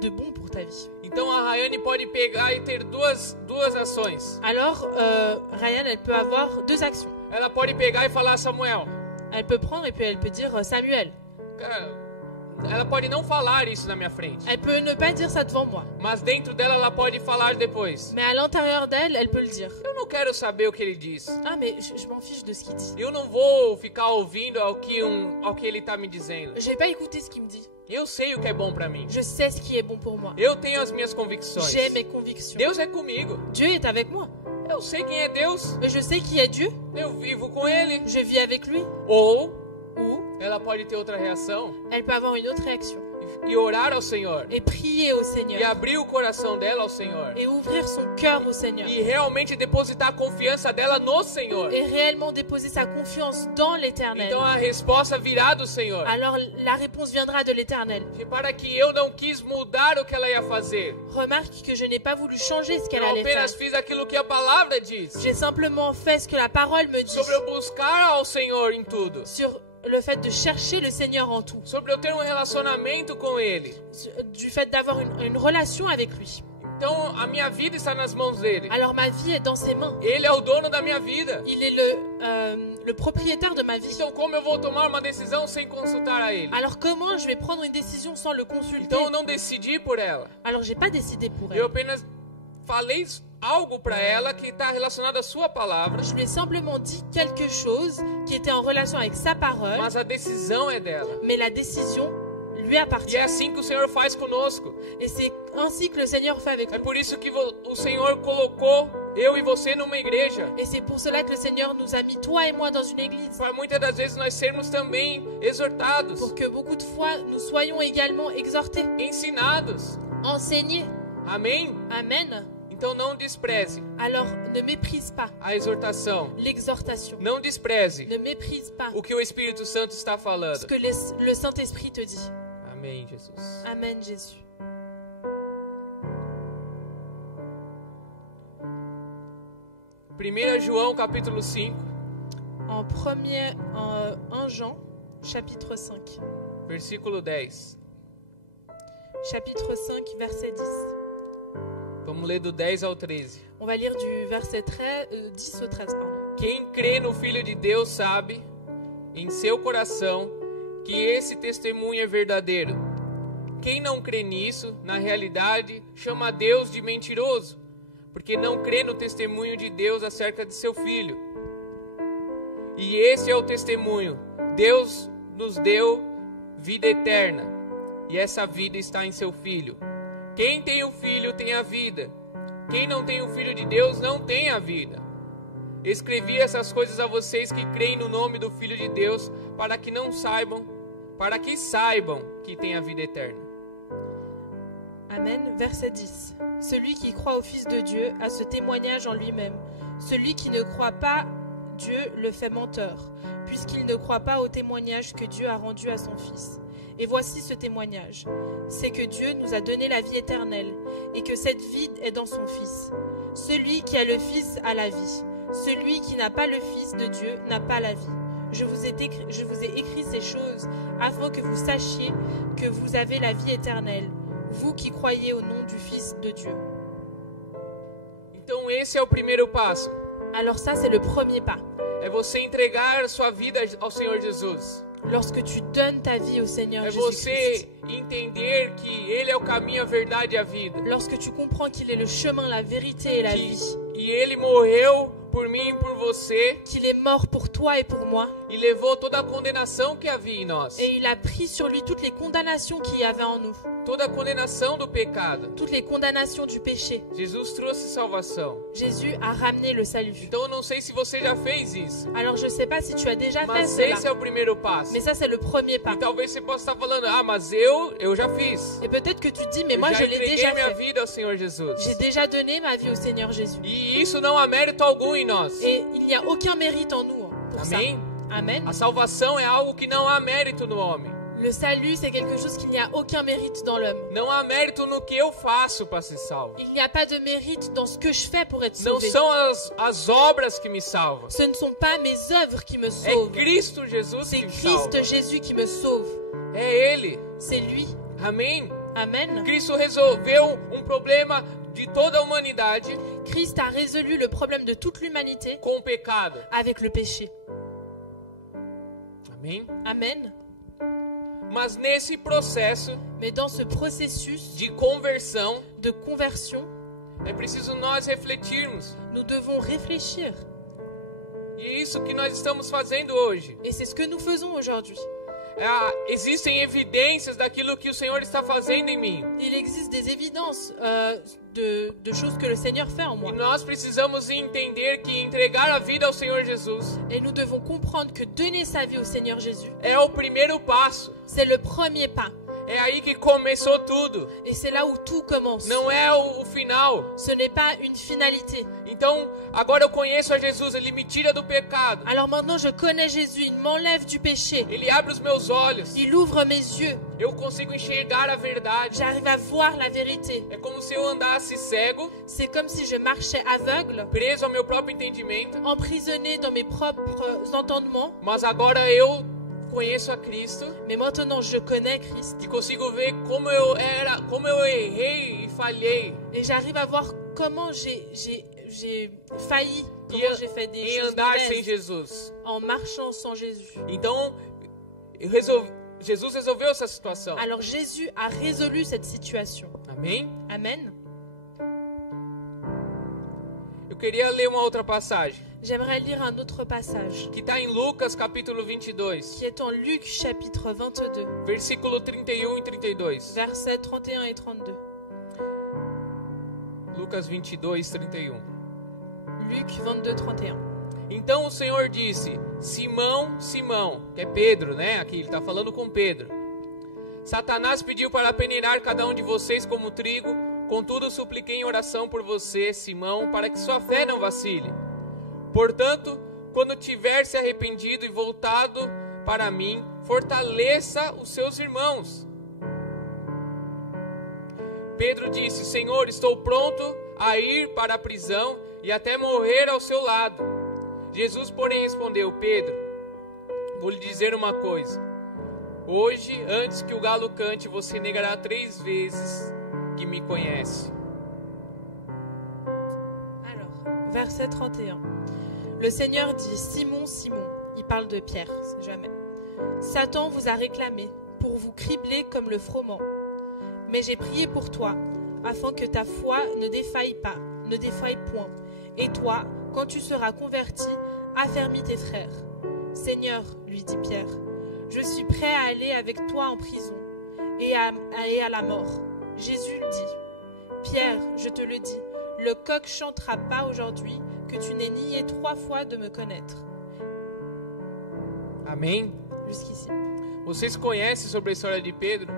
de bon pour ta vie. Então a Rayane pode pegar e ter duas ações. Alors, Ryan, elle peut avoir deux actions. Ela pode pegar e falar: Samuel, Elle peut prendre et puis elle peut dire Samuel. cara, ela pode não falar isso na minha frente, Elle peut ne pas dire ça devant moi. mas dentro dela ela pode falar depois. Mais à l'intérieur d'elle, elle peut le dire. Eu não quero saber o que ele diz. Ah, mais je m'en fiche de ce qu'il dit. Eu não vou ficar ouvindo ao que ele está me dizendo. Je vais pas écouter ce qu'il me dit. Eu sei o que é bom para mim. Je sais ce qui est bon pour moi. Eu tenho as minhas convicções. J'ai mes convictions. Deus é comigo. Dieu est avec moi. Eu sei quem é Deus. Mais je sais qui est Dieu. Eu vivo com Ele. Je vis avec lui. Ou Ou ela pode ter outra reação elle peut avoir une autre réaction. e orar ao Senhor. Et prier au E Seigneur. abrir o coração dela ao Senhor. Et ouvrir son cœur au Seigneur. E realmente depositar a confiança dela no Senhor. Et réellement déposer sa confiance dans l'Éternel. Então a resposta virá do Senhor. Alors la réponse viendra de l'Éternel. Repara que eu não quis mudar o que ela ia fazer. Remarque que je n'ai pas voulu changer ce qu'elle Eu allait faire. apenas fiz aquilo que a palavra diz. J'ai simplement fait ce que la parole me dit Sobre eu buscar ao Senhor em tudo. sur le fait de chercher le Seigneur en tout, Sobre eu ter relacionamento com Ele. du fait d'avoir une relation avec lui. Então a minha vida está nas mãos dele. Alors ma vie est dans ses mains. Ele é o dono da minha vida. Il est le propriétaire de ma vie. Então como eu vou tomar uma decisão sem consultar a Ele? Alors comment je vais prendre une décision sans le consulter? Então eu não decidi por ela. Alors j'ai pas décidé pour Eu elle. apenas falei algo para ela que está relacionado à sua palavra, Je lui ai simplement dit quelque chose qui était en relation avec sa parole, mas a decisão é dela. mais la décision lui E appartient. é assim que o Senhor faz conosco. Et c'est ainsi que le Seigneur fait avec É nous. por isso que o Senhor colocou eu e você numa igreja. Et c'est pour cela que le Seigneur nous a mis, toi et moi, dans une église. Para muitas das vezes nós sermos também exortados, Pour que beaucoup de fois, nous soyons également exhortés, ensinados. enseignés. Amém? Amen. Então não despreze Alors, ne méprise pas a exortação. l'exhortation. Não despreze Ne méprise pas o que o Espírito Santo está ce falando. que le Saint-Esprit te dit. Amém, Jesus. Amen, Jésus. 1 João capítulo 5, En 1 Jean, chapitre 5. versículo 10. Chapitre 5, verset 10. Vamos ler do 10 ao 13. On va lire du verset 10 au 13. Pardon. Quem crê no Filho de Deus sabe, em seu coração, que esse testemunho é verdadeiro. Quem não crê nisso, na realidade, chama Deus de mentiroso, porque não crê no testemunho de Deus acerca de seu Filho. E esse é o testemunho: Deus nos deu vida eterna, e essa vida está em seu Filho. Quem tem o Filho tem a vida. Quem não tem o Filho de Deus não tem a vida. Escrevi essas coisas a vocês que creem no nome do Filho de Deus, para que saibam que têm a vida eterna. Amen. Verset 10. Celui qui croit au Fils de Dieu a ce témoignage en lui-même. Celui qui ne croit pas Dieu le fait menteur, puisqu'il ne croit pas au témoignage que Dieu a rendu à son Fils. Et voici ce témoignage, c'est que Dieu nous a donné la vie éternelle, et que cette vie est dans son Fils. Celui qui a le Fils a la vie. Celui qui n'a pas le Fils de Dieu n'a pas la vie. Je vous ai écrit ces choses afin que vous sachiez que vous avez la vie éternelle, vous qui croyez au nom du Fils de Dieu. Então esse é o primeiro passo. Alors ça, c'est le premier pas. É você entregar a sua vida ao Senhor Jesus. Lorsque tu donnes ta vie au Seigneur É Jésus-Christ. você entender que Ele é o caminho, a verdade e a vida. Lorsque tu comprends qu'il est le chemin, la vérité et la vie. E Ele morreu por mim e por você. Qu'il est mort pour toi et pour moi. E levou toda a condenação que havia em nós. Et il a pris sur lui toutes les condamnations qu'il y avait en nous. Toda a condenação do pecado. Toutes les condamnations du péché. Jesus trouxe salvação. Jésus a ramené le salut. Então eu não sei se você já fez isso. Alors je sais pas si tu as déjà fait Mas cela. esse é o primeiro passo. Mais ça c'est le premier pas. E talvez você possa estar falando, mas eu já fiz. Et peut-être que tu te dis, mais Eu moi já je l'ai entreguei déjà minha fait. vida ao Senhor Jesus. J'ai déjà donné ma vie au Seigneur Jésus. E isso não há mérito algum em nós. Et il n'y a aucun mérite en nous pour Amém? ça. Amen. A salvação é algo que não há mérito no homem. Le salut, c'est quelque chose qu'il n'y a aucun mérite dans l'homme. Não há mérito no que eu faço para ser salvo. Il n'y a pas de mérite dans ce que je fais pour être Não sauvé. são as obras que me salvam. Ce ne sont pas mes œuvres qui me É sauvent. Cristo Jesus C'est que me salva. Christ Jésus qui me sauve. É Ele. C'est lui. Amém? Amen. Cristo resolveu um problema de toda a humanidade Christ a résolu le problème de toute l'humanité com o pecado. avec le péché. Amém? Amen. Mas nesse processo Mais dans ce processus de conversão, de conversion, é preciso nós refletirmos. nous devons réfléchir. E é isso que nós estamos fazendo hoje. Et c'est ce que nous faisons aujourd'hui. Existem evidências daquilo que o Senhor está fazendo em mim. Il existe des évidences de choses que le Seigneur fait en E moi. nós precisamos entender que entregar a vida ao Senhor Jesus Et nous devons comprendre que donner sa vie au Seigneur Jésus, é o primeiro passo. c'est le premier pas. É aí que começou tudo. Et c'est là où tout commence. Não é o final. Ce n'est pas une finalité. Então, agora eu conheço a Jesus, Ele me tira do pecado. Alors maintenant, je connais Jésus, il m'enlève du péché. Ele abre os meus olhos. Il ouvre mes yeux. Eu consigo enxergar a verdade. J'arrive à voir la vérité. É como se eu andasse cego, C'est comme si je marchais aveugle, preso ao meu próprio entendimento. emprisonné dans mes propres entendements. Mas agora eu conheço a Cristo Mais maintenant, je connais Christ. e consigo ver como eu errei e falhei Et j'arrive à voir comment j'ai failli, comment j'ai fait des em choses andar sem mauvaises Jesus. en marchant sans Jésus. Então, Jesus resolveu essa situação. Alors Jésus a résolu cette situation. Amém? Amen. Eu queria ler uma outra passagem, J'aimerais lire un autre passage que está em Lucas capítulo 22, qui est en Luc chapitre 22, versículo 31 e 32. versets 31 et 32. Lucas 22, 31. Luc 22, 31. Então o Senhor disse: Simão, Simão, que é Pedro, né? Aqui ele está falando com Pedro. Satanás pediu para peneirar cada um de vocês como trigo, contudo supliquei em oração por você, Simão, para que sua fé não vacile. Portanto, quando tiver se arrependido e voltado para mim, fortaleça os seus irmãos. Pedro disse: Senhor, estou pronto a ir para a prisão e até morrer ao seu lado. Jesus, porém, respondeu: Pedro, vou lhe dizer uma coisa. Hoje, antes que o galo cante, você negará 3 vezes que me conhece. Alors, verset 31. Le Seigneur dit: Simon, Simon, il parle de Pierre, c'est jamais. Satan vous a réclamé pour vous cribler comme le froment. Mais j'ai prié pour toi, afin que ta foi ne défaille pas, ne défaille point. Et toi, quand tu seras converti, affermis tes frères. Seigneur, lui dit Pierre, je suis prêt à aller avec toi en prison et à la mort. Jésus dit: Pierre, je te le dis, le coq chantera pas aujourd'hui que tu n'aies nié 3 fois de me connaître. Amém? Jusqu'ici. Vocês conhecem sobre a história de Pedro?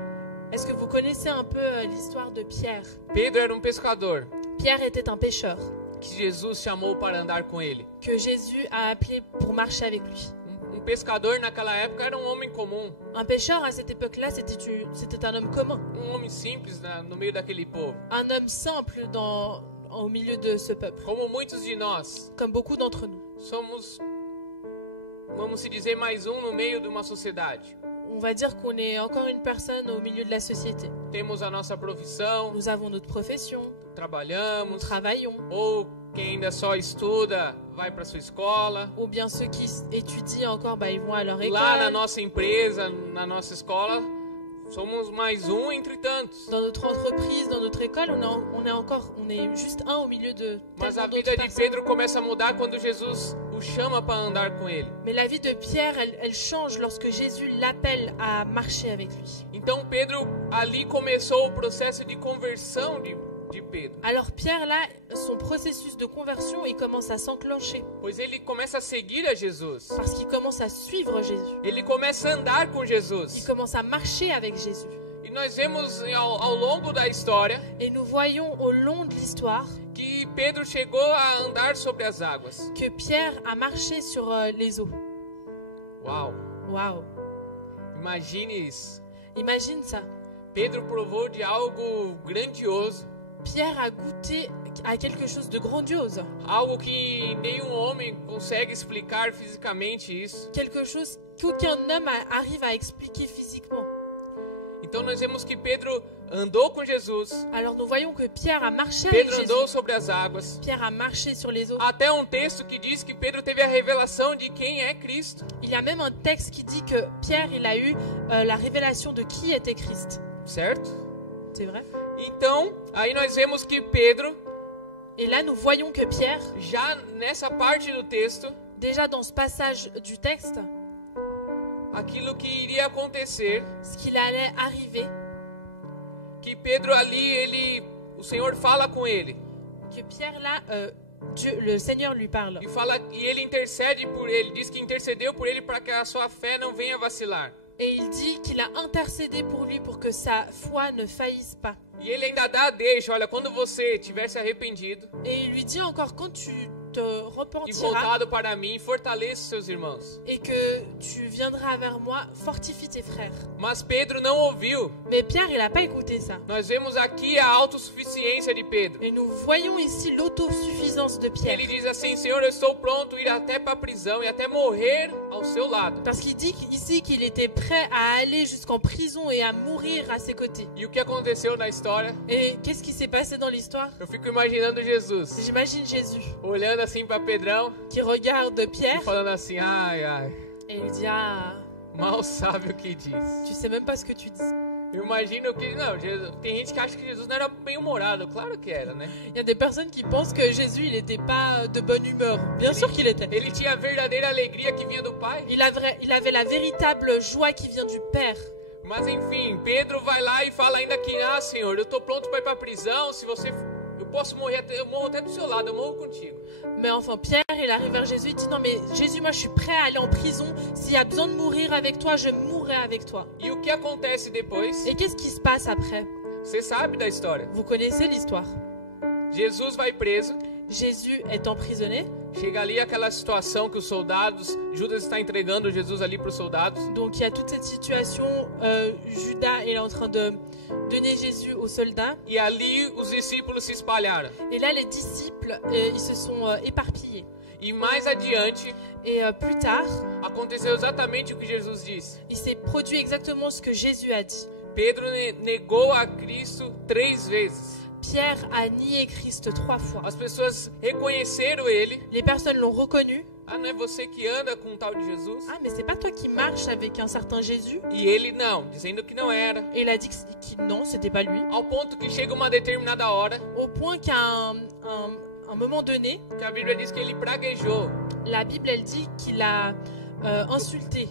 Est-ce que vous connaissez un peu l'histoire de Pierre? Pedro era um pescador Pierre était un pêcheur que Jesus chamou para andar com ele. que Jésus a appelé pour marcher avec lui. Um pescador naquela época era um homem comum, Un pêcheur à cette époque-là, c'était un homme commun, um homem simples no meio daquele povo. un homme simple au milieu de ce peuple, Como muitos de nós, comme beaucoup d'entre nous. somos, vamos se dizer, mais um no meio de uma sociedade. On va dire qu'on est encore une personne au milieu de la société. Temos a nossa profissão, Nous avons notre profession, nous trabalhamos, travaillons, ou quem ainda só estuda, vai para sua escola. ou bien ceux qui étudient encore, ils vont à leur Lá na école. nossa empresa, na nossa escola, somos mais um entre tantos. Dans notre entreprise, dans notre école, on est juste un au milieu de Mas a tellement vida d'autres de personnes. Pedro começa a mudar quando Jesus o chama para andar com ele. Mais la vie de Pierre, elle change lorsque Jésus l'appelle à marcher avec lui. Então Pedro ali começou o processo de conversão de Pedro, Alors Pierre, là, son processus de conversion, il commence à s'enclencher pois ele começa a seguir a Jesus. parce qu'il commence à suivre Jésus. Ele começa a andar com Il Jesus. commence à marcher avec Jésus. E nós vemos ao longo da história Et nous voyons au long de l'histoire que Pedro chegou a andar sobre as águas. que Pierre a marché sur les eaux. Uau! Waouh! Imagine isso. Imagine ça. Pedro provou de algo grandioso, Pierre a goûté à quelque chose de grandiose. algo que nenhum homem consegue explicar fisicamente isso. Quelque chose qu'aucun homme arrive à expliquer physiquement. Então nós vemos que Pedro andou com Jesus, Alors nous voyons que Pierre a marché avec Pedro Jésus. andou sobre as águas. Pierre a marché sur les eaux. Até um texto que diz que Pedro teve a revelação de quem é Cristo, Il y a même un texte qui dit que Pierre, il a eu la révélation de qui était Christ. certo? C'est vrai? Então, aí nós vemos que Pedro, Et là, nous voyons que Pierre, já nessa parte do texto, déjà dans ce passage du texte, aquilo que iria acontecer, ce qu'il allait arriver, que Pedro ali, o Senhor fala com ele, que Pierre là, Dieu, le Seigneur lui parle. e ele intercede por ele, diz que intercedeu por ele para que a sua fé não venha vacilar. Et il dit qu'il a intercédé pour lui pour que sa foi ne faillisse pas. E ele ainda dá a deixa, olha, quando você tiver se arrependido Et il lui dit encore, quand tu te e repentiras voltado para mim, fortaleça os seus irmãos. et que tu viendras vers moi, fortifie tes frères. Mas Pedro não ouviu. Mais Pierre, il n'a pas écouté ça. Nós vemos aqui a autossuficiência de Pedro. Et nous voyons ici l'autosuffisance de Pierre. Ele diz assim: Senhor, eu estou pronto a ir até para a prisão e até morrer ao seu lado. Parce qu'il dit ici qu'il était prêt à aller jusqu'en prison et à mourir à ses côtés. E o que aconteceu na história? Et qu'est-ce qui s'est passé dans l'histoire? Eu fico imaginando Jesus J'imagine Jésus olhando assim para Pedrão qui regarde e Pierre falando assim: ai, ai, et il dit: Ah, mal sabe o que diz. tu sais même pas ce que tu dis. Eu imagino que, não, tem gente que acha que Jesus não era bem-humorado. Claro que era, né? Il y a des personnes qui pensent que Jésus, il n'était pas de bonne humeur. Bien sûr qu'il était. Ele tinha a verdadeira alegria que vinha do Pai. Il avait la véritable joie qui vient du Père. Mas enfim, Pedro vai lá e fala ainda que, Senhor, eu tô pronto para ir para a prisão, se você... Eu posso morrer, eu morro até do seu lado, eu morro contigo. Mais enfin, Pierre, il arrive vers Jésus, il dit, non mais Jésus, moi je suis prêt à aller en prison. S'il y a besoin de mourir avec toi, je mourrai avec toi. E o que acontece depois? Et qu'est-ce qui se passe après? Você sabe da história. Vous connaissez l'histoire. Jesus vai preso. Jésus est emprisonné. Chega ali aquela situação que os soldados, Judas está entregando Jesus ali para os soldados. Donc il y a toute cette situation, Judas il est en train de donner Jésus aux soldats. E ali os discípulos se espalharam. Et là les disciples, ils se sont éparpillés. E mais adiante, et plus tard, aconteceu exatamente o que Jesus disse. Il s'est produit exactement ce que Jésus a dit. Pedro negou a Cristo 3 vezes. Pierre a nié Christ 3 fois. As pessoas reconheceram ele. Les personnes l'ont reconnu. Ah, não é você que anda com um tal de Jesus? Ah, mais c'est pas toi qui marches avec un certain Jésus? E ele não, dizendo que não era. Et il a dit que non, c'était pas lui. Ao ponto que chega uma determinada hora. Au point qu'à un moment donné, que a Bíblia diz que ele praguejou. La Bible elle dit qu'il a insulté.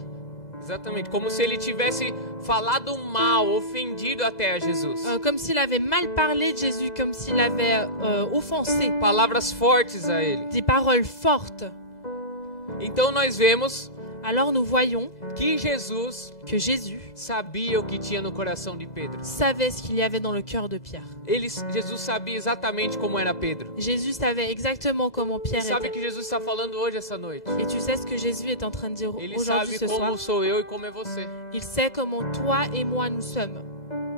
Exatamente, como se ele tivesse falado mal, ofendido até a Jesus. Comme s'il avait mal parlé de Jésus, comme s'il avait offensé. Palavras fortes a ele. Des paroles fortes. Então nós vemos alors nous voyons que Jesus sabia o que tinha no coração de Pedro. Savait ce qu'il y avait dans le cœur de Pierre. Jesus sabia exatamente como era Pedro. Jésus savait exactement comment Pierre était. Sabe que Jesus está falando hoje essa noite. Et tu sais ce que Jésus est en train de dire aujourd'hui ce soir. Ele sabe como sou eu e como é você. Il sait comment toi et moi nous sommes.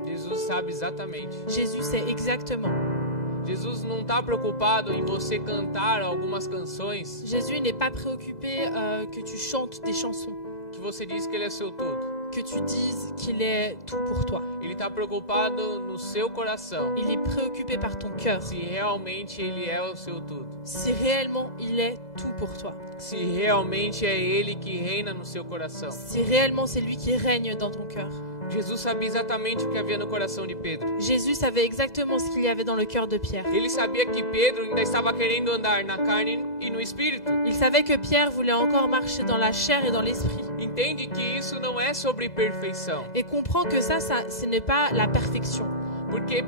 Jesus sabe exatamente. Jésus sait exactement. Jesus não está preocupado em você cantar algumas canções. Jésus n'est pas préoccupé que tu chantes des chansons. Que você diz que ele é seu tudo. Que tu dises qu'il est tout pour toi. Ele está preocupado no seu coração. Il est préoccupé par ton cœur. Se realmente ele é o seu tudo. Si réellement il est tout pour toi. Se realmente é ele que reina no seu coração. Si réellement c'est lui qui règne dans ton cœur. Jesus sabia exatamente o que havia no coração de Pedro. Jésus savait exactement ce qu'il y avait dans le cœur de Pierre. Ele sabia que Pedro ainda estava querendo andar na carne e no espírito. Il savait que Pierre voulait encore marcher dans la chair et dans l'esprit. Entende que isso não é sobre perfeição. Et comprend que ça ce n'est pas la perfection. Porque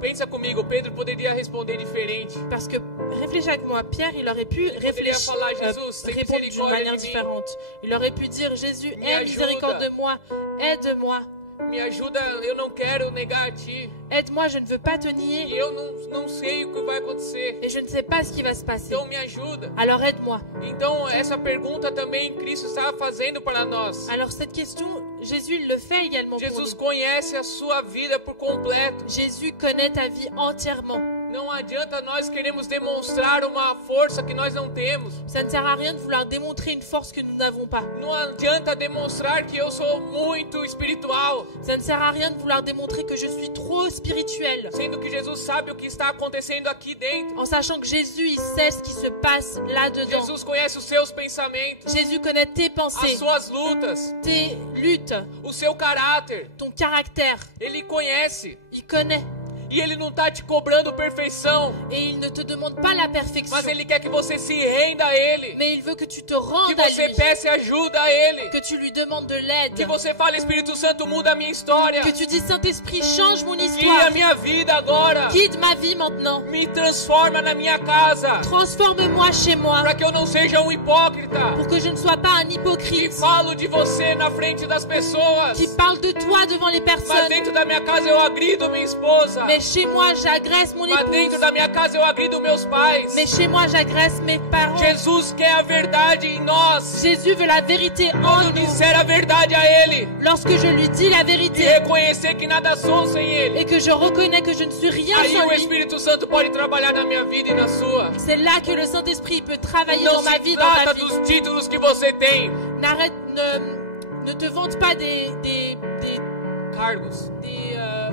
pensa comigo, Pedro poderia responder diferente. Parce que réfléchis avec moi, Pierre, il aurait pu répondre d'une manière différente. Il aurait pu dire Jésus, aie miséricorde de moi, aide-moi. Me ajuda, eu não quero negar a ti. Aide-moi, je ne veux pas te nier. E eu não sei o que vai acontecer. Et je ne sais pas ce qui va se passer. Então me ajuda. Alors aide-moi. Então essa pergunta também Cristo estava fazendo para nós. Alors cette question, Jésus il le fait également pour nous. Jesus conhece a sua vida por completo. Jésus connaît ta vie entièrement. Não adianta nós queremos demonstrar uma força que nós não temos. Ça ne sert à rien de vouloir démontrer une force que nous n'avons pas. Não adianta demonstrar que eu sou muito espiritual. Ça ne sert à rien de vouloir démontrer que je suis trop spirituel. Sendo que Jesus sabe o que está acontecendo aqui dentro. En sachant que Jésus il sait ce qui se passe là-dedans. Jesus conhece os seus pensamentos. Jésus connaît tes pensées. As suas lutas. Tes luttes. O seu caráter. Ton caractère. Ele conhece. Il connaît. E ele não está te cobrando perfeição. Et il ne te demande pas la perfection. Mas ele quer que você se renda a ele. Mais il veut que tu te rendes que você peça ajuda a ele. Que tu lui demandes de l'aide. Que você fale, Espírito Santo, muda a minha história. Que tu dis, Saint-Esprit, change mon histoire. Guia a minha vida agora. Guide ma vie maintenant. Me transforma na minha casa. Transforme-moi chez moi. Para que eu não seja hipócrita. Pour que je ne sois pas un hypocrite. Que falo de você na frente das pessoas. Qui parle de toi devant les personnes. Mas dentro da minha casa eu agrido minha esposa. Mais chez moi, j'agresse mon épouse. Mas dentro da minha casa eu agrido meus pais. Mais chez moi, j'agresse mes parents. Jesus quer a verdade em nós. Jésus veut la vérité en Quando nous. disser a verdade a ele. Lorsque je lui dis la E vérité. reconhecer que nada sou sem ele. Et que je reconnais que je ne suis rien Aí sans o lui. Espírito Santo pode trabalhar na minha vida e na sua. C'est là que le Saint-Esprit peut travailler Não dans ma se vie, dans ta trata vie. dos títulos que você tem. Ne te vante pas des Cargos.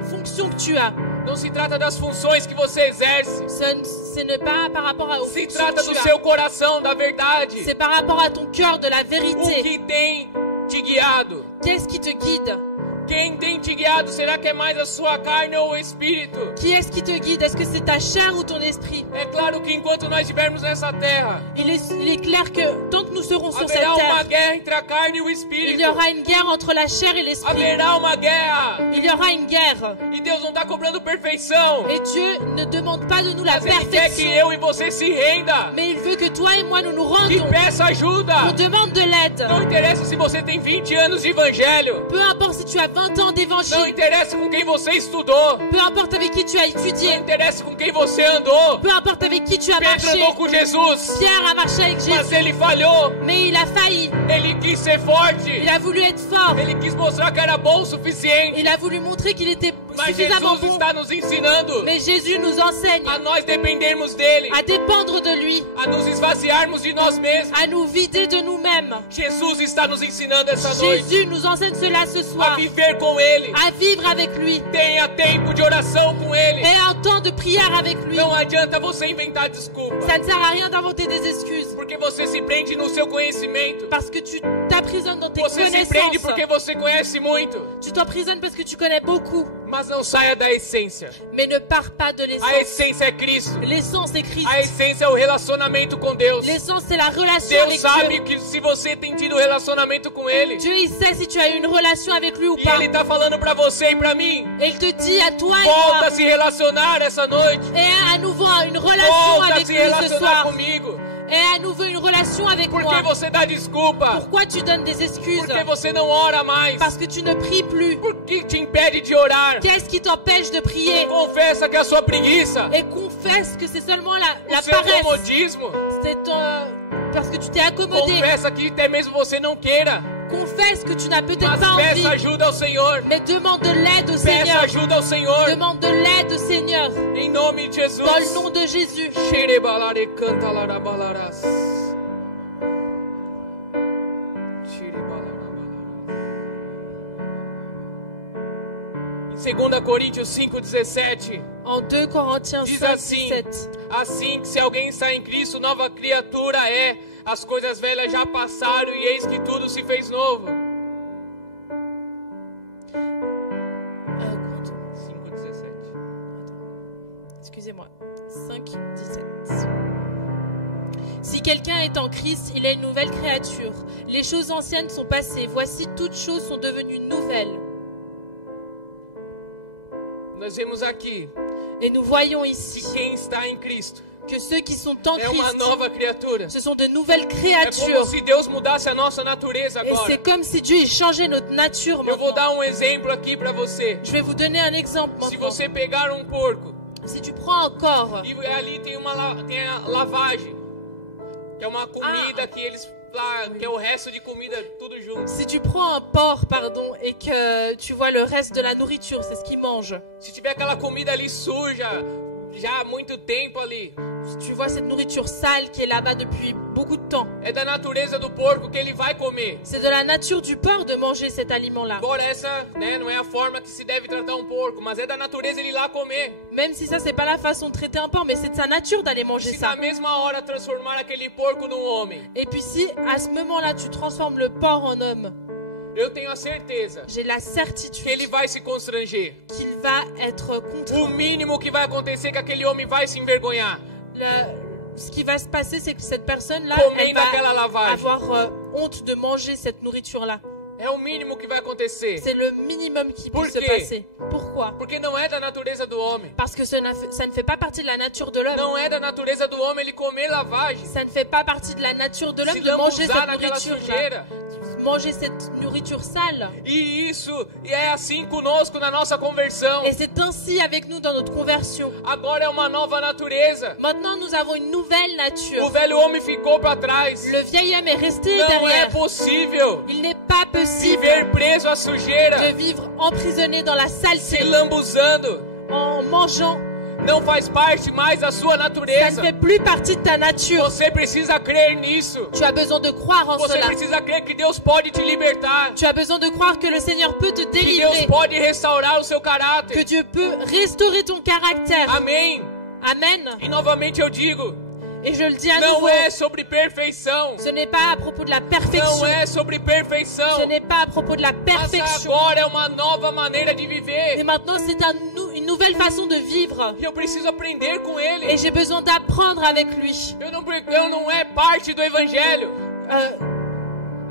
fonctions que tu as. Não se trata das funções que você exerce. Ce n'est pas par rapport aux Se fonctions trata que do tu as. seu coração, da verdade. C'est par rapport à ton cœur, de la O vérité. que tem te guiado. Qu'est-ce qui te guide? Quem tem te guiado? Será que é mais a sua carne ou o Espírito? Qui est-ce qui te guide? Est-ce que c'est ta chair ou ton esprit? É claro que enquanto nós estivermos nessa terra, Il est clair que tant que nous serons sur cette haverá uma terre, guerra entre a carne e o il Espírito. y aura une guerre entre la chair et l'esprit. Haverá uma guerra. Il y aura une guerre. E Deus não está cobrando perfeição. Et Dieu ne demande pas de nous la Mas Ele quer que perfection. eu e você se renda. Mais il veut que toi et moi nous nous Que rendons. peça ajuda. On demande de l'aide. Não interessa se você tem 20 anos de evangelho. Peu importe si tu as 20 ans Não d'évangile. interessa com quem você estudou. Peu importe avec qui tu as Não étudié. interessa com quem você andou. Peu importe avec qui tu as Pedro marché. andou com Jesus, Pierre a marché avec mas Jésus. ele falhou. Mais il a failli. Ele quis ser forte. Il a voulu être fort. Ele quis mostrar que era bom o suficiente. Il a voulu montrer qu'il était Mas suffisamment Jesus bon. está nos ensinando Mais Jésus nous enseigne a nós dependermos dele, à dépendre de lui, a nos esvaziarmos de nós mesmos. à nous vider de nous-mêmes. Jesus está nos ensinando essa noite Jésus nous enseigne cela ce a soir, viver com ele. à vivre avec lui. Tenha tempo de oração com ele. Et un temps de prière avec lui. Não adianta você inventar desculpa, Ça ne sert à rien d'inventer des excuses. porque você se prende no seu conhecimento. Parce que tu t'emprisonnes dans tes Você se prende connaissances. porque você conhece muito, Tu t'emprisonnes parce que tu connais beaucoup. mas não saia da essência. Mais ne pars pas de A l'essence. essência é Cristo. L'essence est Christ. A essência é o relacionamento com Deus. L'essence, c'est la relation Deus avec sabe Dieu. que se você tem tido relacionamento com Ele, Dieu, il sait si tu as eu une relation avec lui ou e pas. Ele tá falando pra você e pra mim, Et il te dit à toi et volta moi, a se relacionar essa noite. et à nouveau une relation Volta a avec se lui ce relacionar soir. comigo. Et à nouveau une relation avec Por moi. que você dá desculpa? Pourquoi tu donnes des excuses? Por que você não ora mais? Parce que tu ne pries plus. Por que te impede de orar? Qu'est-ce qui t'empêche de prier? Confessa que é a sua preguiça, Et confesse que c'est seulement la o seu paresse. comodismo. C'est parce que tu t'es accommodé. Confessa que até mesmo você não queira, Confesse que tu n'as peut-être mas pas envie. peça ajuda ao Senhor. Mais demande de l'aide au Peça Seigneur. ajuda ao Senhor, Demande de l'aide au Seigneur. em nome de Jesus. Dans le nom de Jésus. Xerebalare canta larabalarás. Em 2 Coríntios 5,17 En 2 Corinthiens diz 5, assim: 17. Assim que se alguém está em Cristo, nova criatura é. As coisas velhas já passaram e eis que tudo se fez novo. 5,17. Excusez-moi. 5, 17. Si quelqu'un est en Christ, il est une nouvelle créature. Les choses anciennes sont passées. Voici, toutes choses sont devenues nouvelles. Nós vemos aqui Et nous voyons que ici quem está em Cristo que ceux qui sont en é uma Christ, nova criatura. ce sont de nouvelles É como créatures. se Deus mudasse a nossa natureza Et agora. c'est comme si Dieu ait changé notre nature Eu vou maintenant. dar um exemplo aqui para você. Je vais vous donner un exemple Se maintenant. você pegar um porco Si tu prends un corps, e ali tem tem a lavagem, que é uma comida que eles lá, que é o resto de comida tudo junto. si tu prends un porc, pardon, et que tu vois le reste de la nourriture, c'est ce qu'il mange. Se tiver aquela comida ali suja, já há muito tempo ali, Si tu vois cette nourriture sale qui est là-bas depuis beaucoup de temps, é da natureza do porco que ele vai comer. c'est de la nature du porc de manger cet aliment-là. Agora essa, né, não é a forma que se deve tratar um porco, mas é da natureza ele ir lá comer. Même si ça, c'est pas la façon de traiter un porc, mais c'est de sa nature d'aller manger Se na ça. mesma hora transformar aquele porco num homem, Et puis si, à ce moment-là, tu transformes le porc en homme, eu tenho a certeza j'ai la que certitude ele vai se constranger. qu'il va être O contraint. mínimo que vai acontecer é que aquele homem vai se envergonhar. Ce qui va se passer, c'est que cette personne-là, Comendo elle va aquela lavagem. avoir honte de manger cette nourriture-là. É o mínimo que vai acontecer. C'est le minimum qui Por peut se quê? passer. Pourquoi? Porque não é da natureza do homem. Parce que ça ne fait pas partie de la nature de l'homme. Não é da natureza do homem ele comer lavagem. Ça ne fait pas partie de la nature de l'homme Se de manger lambuzar cette naquela nourriture-là. sujeira. Manger cette nourriture sale. E isso é assim conosco na nossa conversão. Et c'est ainsi avec nous dans notre conversion. Agora é uma nova natureza. Maintenant, nous avons une nouvelle O nature. velho homem ficou para trás. Le vieil homme est resté Não é derrière. possível Il n'est pas possible viver preso à sujeira, de vivre emprisonné dans la se saleté lambuzando. en mangeant. Não faz parte mais da sua Ça ne natureza. fait plus partie de ta nature. Você precisa crer nisso. Tu as besoin de croire en Você cela. precisa crer que Deus pode te libertar. Tu as besoin de croire que le Seigneur peut te Que Deus délivrer. pode restaurar o seu Que caráter. Dieu peut restaurer ton caractère. Amém. Amen. E novamente eu digo, Et je le dis à Não nouveau, é sobre perfeição. ce n'est pas à propos de la Não perfection. é sobre perfeição. Ce n'est pas à propos de la Mas perfection. agora é uma nova maneira de viver. Mais maintenant, c'est une nouvelle façon de vivre. E eu preciso aprender com Et ele. j'ai besoin d'apprendre avec lui. Eu não é parte do evangelho.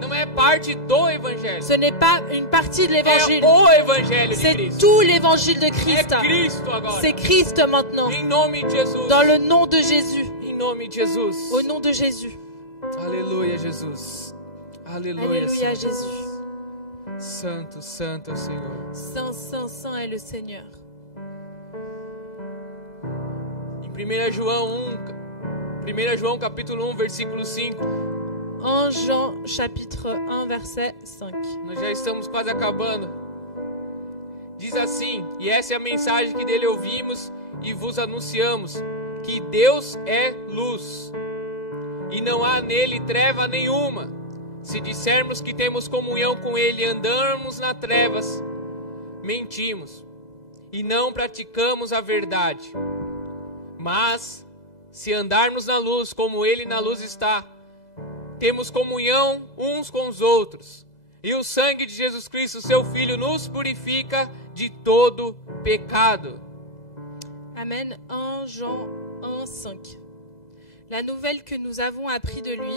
Não é parte do evangelho. Ce n'est pas une partie de É l'évangile. o evangelho de C'est Cristo. tout l'évangile de É Christ. Cristo agora. C'est Christ maintenant. Em nome de Jesus. Dans le nom de Jésus. Em nome de Jesus. Au nom de Jésus. Aleluia, Jesus. Aleluia, Alléluia, Senhor. Jésus. Santo, santo é o Senhor. Saint, saint, saint est le Seigneur. Em 1 João capítulo 1, versículo 5. 1 Jean chapitre 1 verset 5. Nós já estamos quase acabando. Diz assim: e essa é a mensagem que dele ouvimos e vos anunciamos, que Deus é luz, e não há nele treva nenhuma. Se dissermos que temos comunhão com ele e andarmos nas trevas, mentimos, e não praticamos a verdade. Mas, se andarmos na luz, como ele na luz está, temos comunhão uns com os outros. E o sangue de Jesus Cristo, seu Filho, nos purifica de todo pecado. Amen. 1 Jean 1, 5. La nouvelle que nous avons appris de lui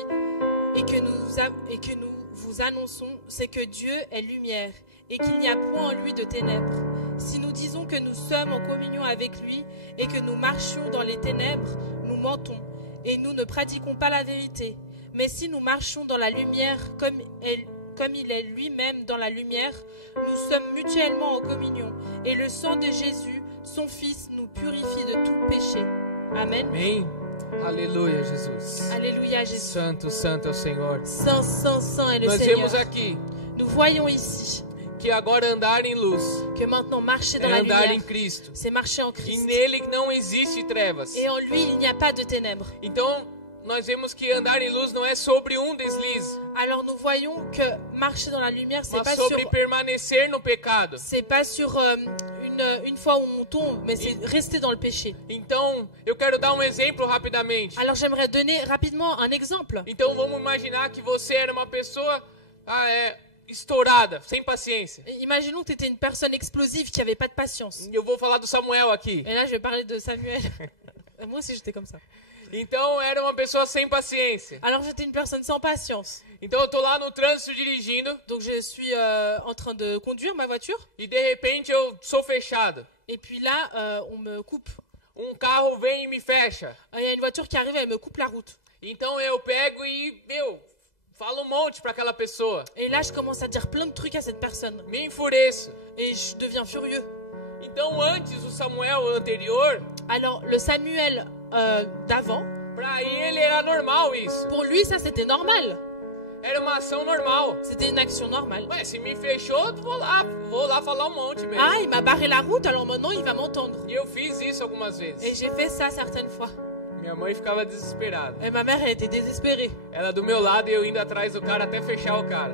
et que nous vous annonçons, c'est que Dieu est lumière et qu'il n'y a point en lui de ténèbres. Si nous disons que nous sommes en communion avec lui et que nous marchions dans les ténèbres, nous mentons et nous ne pratiquons pas la vérité. Mais si nous marchons dans la lumière comme il est lui-même dans la lumière, nous sommes mutuellement en communion. Et le sang de Jésus, son Fils, nous purifie de tout péché. Amen. Amém. Aleluia, Jesus. Alléluia, Jésus. Santo, santo é o Senhor. Saint, saint, saint est le Nós Seigneur. vemos aqui Nous voyons ici que agora andar em luz que maintenant marcher é dans la andar em lumière, Cristo. c'est marcher en E Christ. nele não existe trevas. Et en lui, il n'y a pas de ténèbres. Então, nós vemos que andar em luz não é sobre um deslize, Alors nous voyons que marcher dans la lumière, c'est mas pas sobre sur, permanecer no pecado. c'est pas sur une fois où on tombe, mais c'est rester dans le péché. Então, eu quero dar um exemplo rapidamente. Alors j'aimerais donner rapidement un exemple. Então, vamos imaginar que você era uma pessoa estourada, sem paciência. Imaginons que tu étais une personne explosive qui avait pas de patience. Eu vou falar do Samuel aqui. Et là, je vais parler de Samuel. Moi aussi, j'étais comme ça. Então, era uma pessoa sem paciência. Alors j'étais une personne sans patience. Então, eu tô lá no trânsito dirigindo Donc je suis en train de conduire ma voiture. e, de repente, eu sou fechado. Et puis là, on me coupe. Carro vem e me fecha. Il y a une voiture qui arrive, elle me coupe la route. Então, eu pego e, falo monte para aquela pessoa. Et là, je commence à dire plein de trucs à cette personne. Me enfureço. Et je deviens furieux. Então, antes, o Samuel anterior, Alors, le Samuel d'avant, para ele era normal isso. pour lui, ça, c'était normal. Era uma ação normal. C'était une action normale. Ué, se me fechou, vou lá falar monte mesmo. Ah, il m'a barré la route, alors maintenant, il va m'entendre. E eu fiz isso algumas Et vezes. j'ai fait ça certaines fois. Minha mãe ficava desesperada. Et ma mère, elle était désespérée. Ela do meu lado e eu indo atrás do cara até fechar o cara.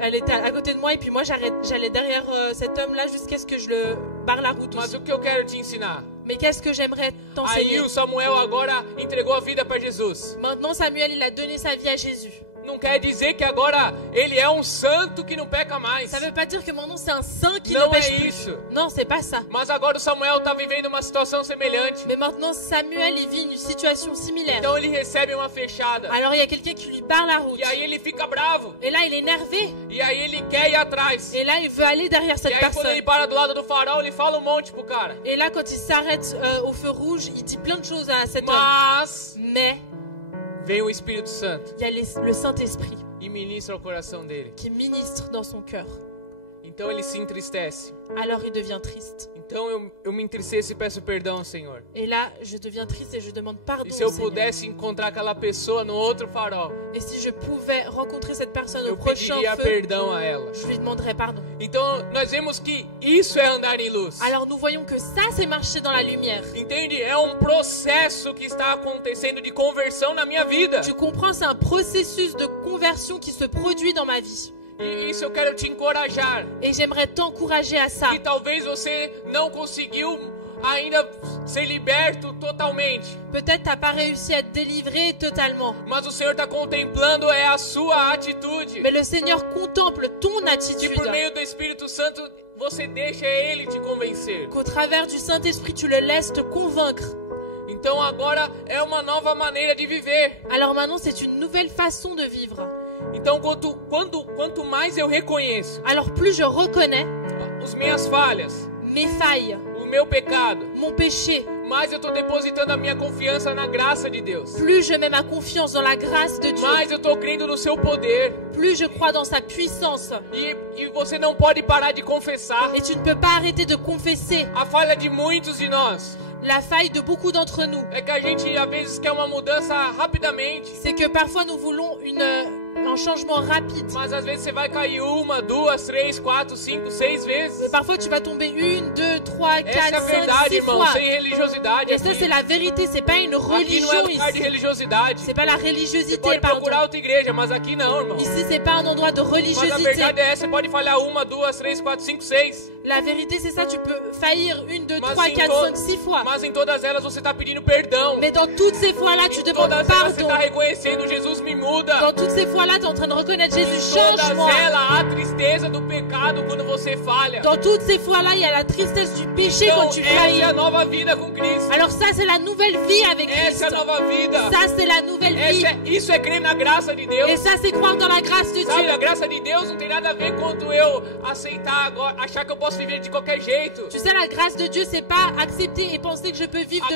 Elle était à côté de moi, et puis moi, j'allais derrière cet homme-là jusqu'à ce que je le barre la route Mas aussi. o que eu quero te ensinar? Mais qu'est-ce que j'aimerais t'enseigner? Aí o Samuel agora entregou a vida para Jesus. Maintenant, Samuel, il a donné sa vie à Jésus. Não quer dizer que agora ele é um santo que não peca mais. Ça veut pas dire que maintenant, c'est un saint qui Não ne pêche é plus. isso. Non, c'est pas ça. Mas agora o Samuel está vivendo uma situação semelhante. Mais maintenant, Samuel, il vit une situation similaire. Então ele recebe uma fechada. Alors, il y a quelqu'un qui lui barre la route. E aí ele fica bravo. Et là, il est énervé. E aí ele quer ir atrás. Et là, il veut aller derrière E cette aí quando personne. ele para do lado do farol, ele fala monte pro cara. Et là, quand il s'arrête au feu rouge, il dit plein de choses à cet homme. Mas Mais vem o Espírito Santo il y a le Saint-Esprit e ministra o coração dele. qui ministre dans son cœur. Então ele se entristece. Alors, il devient triste. Então eu me entristeço e peço perdão, Senhor. Et là, je deviens triste et je demande pardon E se eu au Seigneur. pudesse encontrar aquela pessoa no outro farol, Et si je pouvais rencontrer cette personne au eu prochain pediria feu, perdão a ela. je lui demanderais pardon. Então nós vemos que isso é andar em luz. Alors, nous voyons que ça, c'est marcher dans la lumière. Entende? É um processo que está acontecendo de conversão na minha vida. Tu comprends, c'est un processus de conversion qui se produit dans ma vie. E isso eu quero te encorajar. Et j'aimerais t'encourager à ça. E talvez você não conseguiu ainda ser liberto totalmente. Peut-être t'as pas réussi à te délivrer totalement. Mas o Senhor está contemplando a sua atitude. Mais le Seigneur contemple ton E attitude. por meio do Espírito Santo, você deixa Ele te convencer. Qu'au travers du Saint-Esprit, tu le laisses te convaincre. Então agora é uma nova maneira de viver. Alors maintenant, c'est une nouvelle façon de vivre. Então quanto mais eu reconheço Alors plus je reconnais as minhas falhas, mes failles, o meu pecado, mon péché, mais eu estou depositando a minha confiança na graça de Deus. plus je mets ma confiance dans la grâce de Dieu, Mais eu estou crendo no seu poder. plus je crois dans sa puissance. E você não pode parar de confessar Et tu ne peux pas arrêter de confesser a falha de muitos de nós. la faille de beaucoup d'entre nous. É que a gente às vezes quer uma mudança rapidamente. C'est que parfois nous voulons un changement rapide. Mas às vezes você vai cair 1, 2, 3, 4, 5, 6 vezes. Et parfois tu vas tomber 1, 2, 3, 4, Essa é a 5, verdade, 6 irmão, fois. sem religiosidade. Et ça c'est la vérité, c'est pas une Aqui não é religion lugar de ici. religiosidade. C'est pas la Você religiosité, pode pardon. procurar outra igreja, mas aqui não, irmão. Ici c'est pas un endroit de Mas a religiosité. verdade é essa, você pode falhar 1, 2, 3, 4, 5, 6. La vérité c'est ça, tu peux faillir 1, 2, Mas 3, em 4, to- 5, 6 fois. Mas em todas elas você está pedindo perdão. Mais dans toutes ces fois-là, tu Em demandes todas elas você pardon. está reconhecendo, Jesus me muda. Dans toutes ces fois-là, tu es en train de reconnaître Jésus, Todas change-moi. elas, há tristeza do pecado quando você falha. Dans toutes ces fois-là, il y a la tristesse du péché Então, quand tu essa faillis. é a nova vida com Cristo. Alors ça, c'est la nouvelle vie avec Christ. Essa é a nova vida. Ça, c'est la nouvelle vie. Isso é crer na graça de Deus. Et ça, c'est croire dans la grâce de Sabe, Dieu. a graça de Deus não tem nada a ver quanto eu aceitar agora, achar que eu posso viver de qualquer jeito. Tu sais, la grâce de Dieu, c'est pas accepter et penser que je peux vivre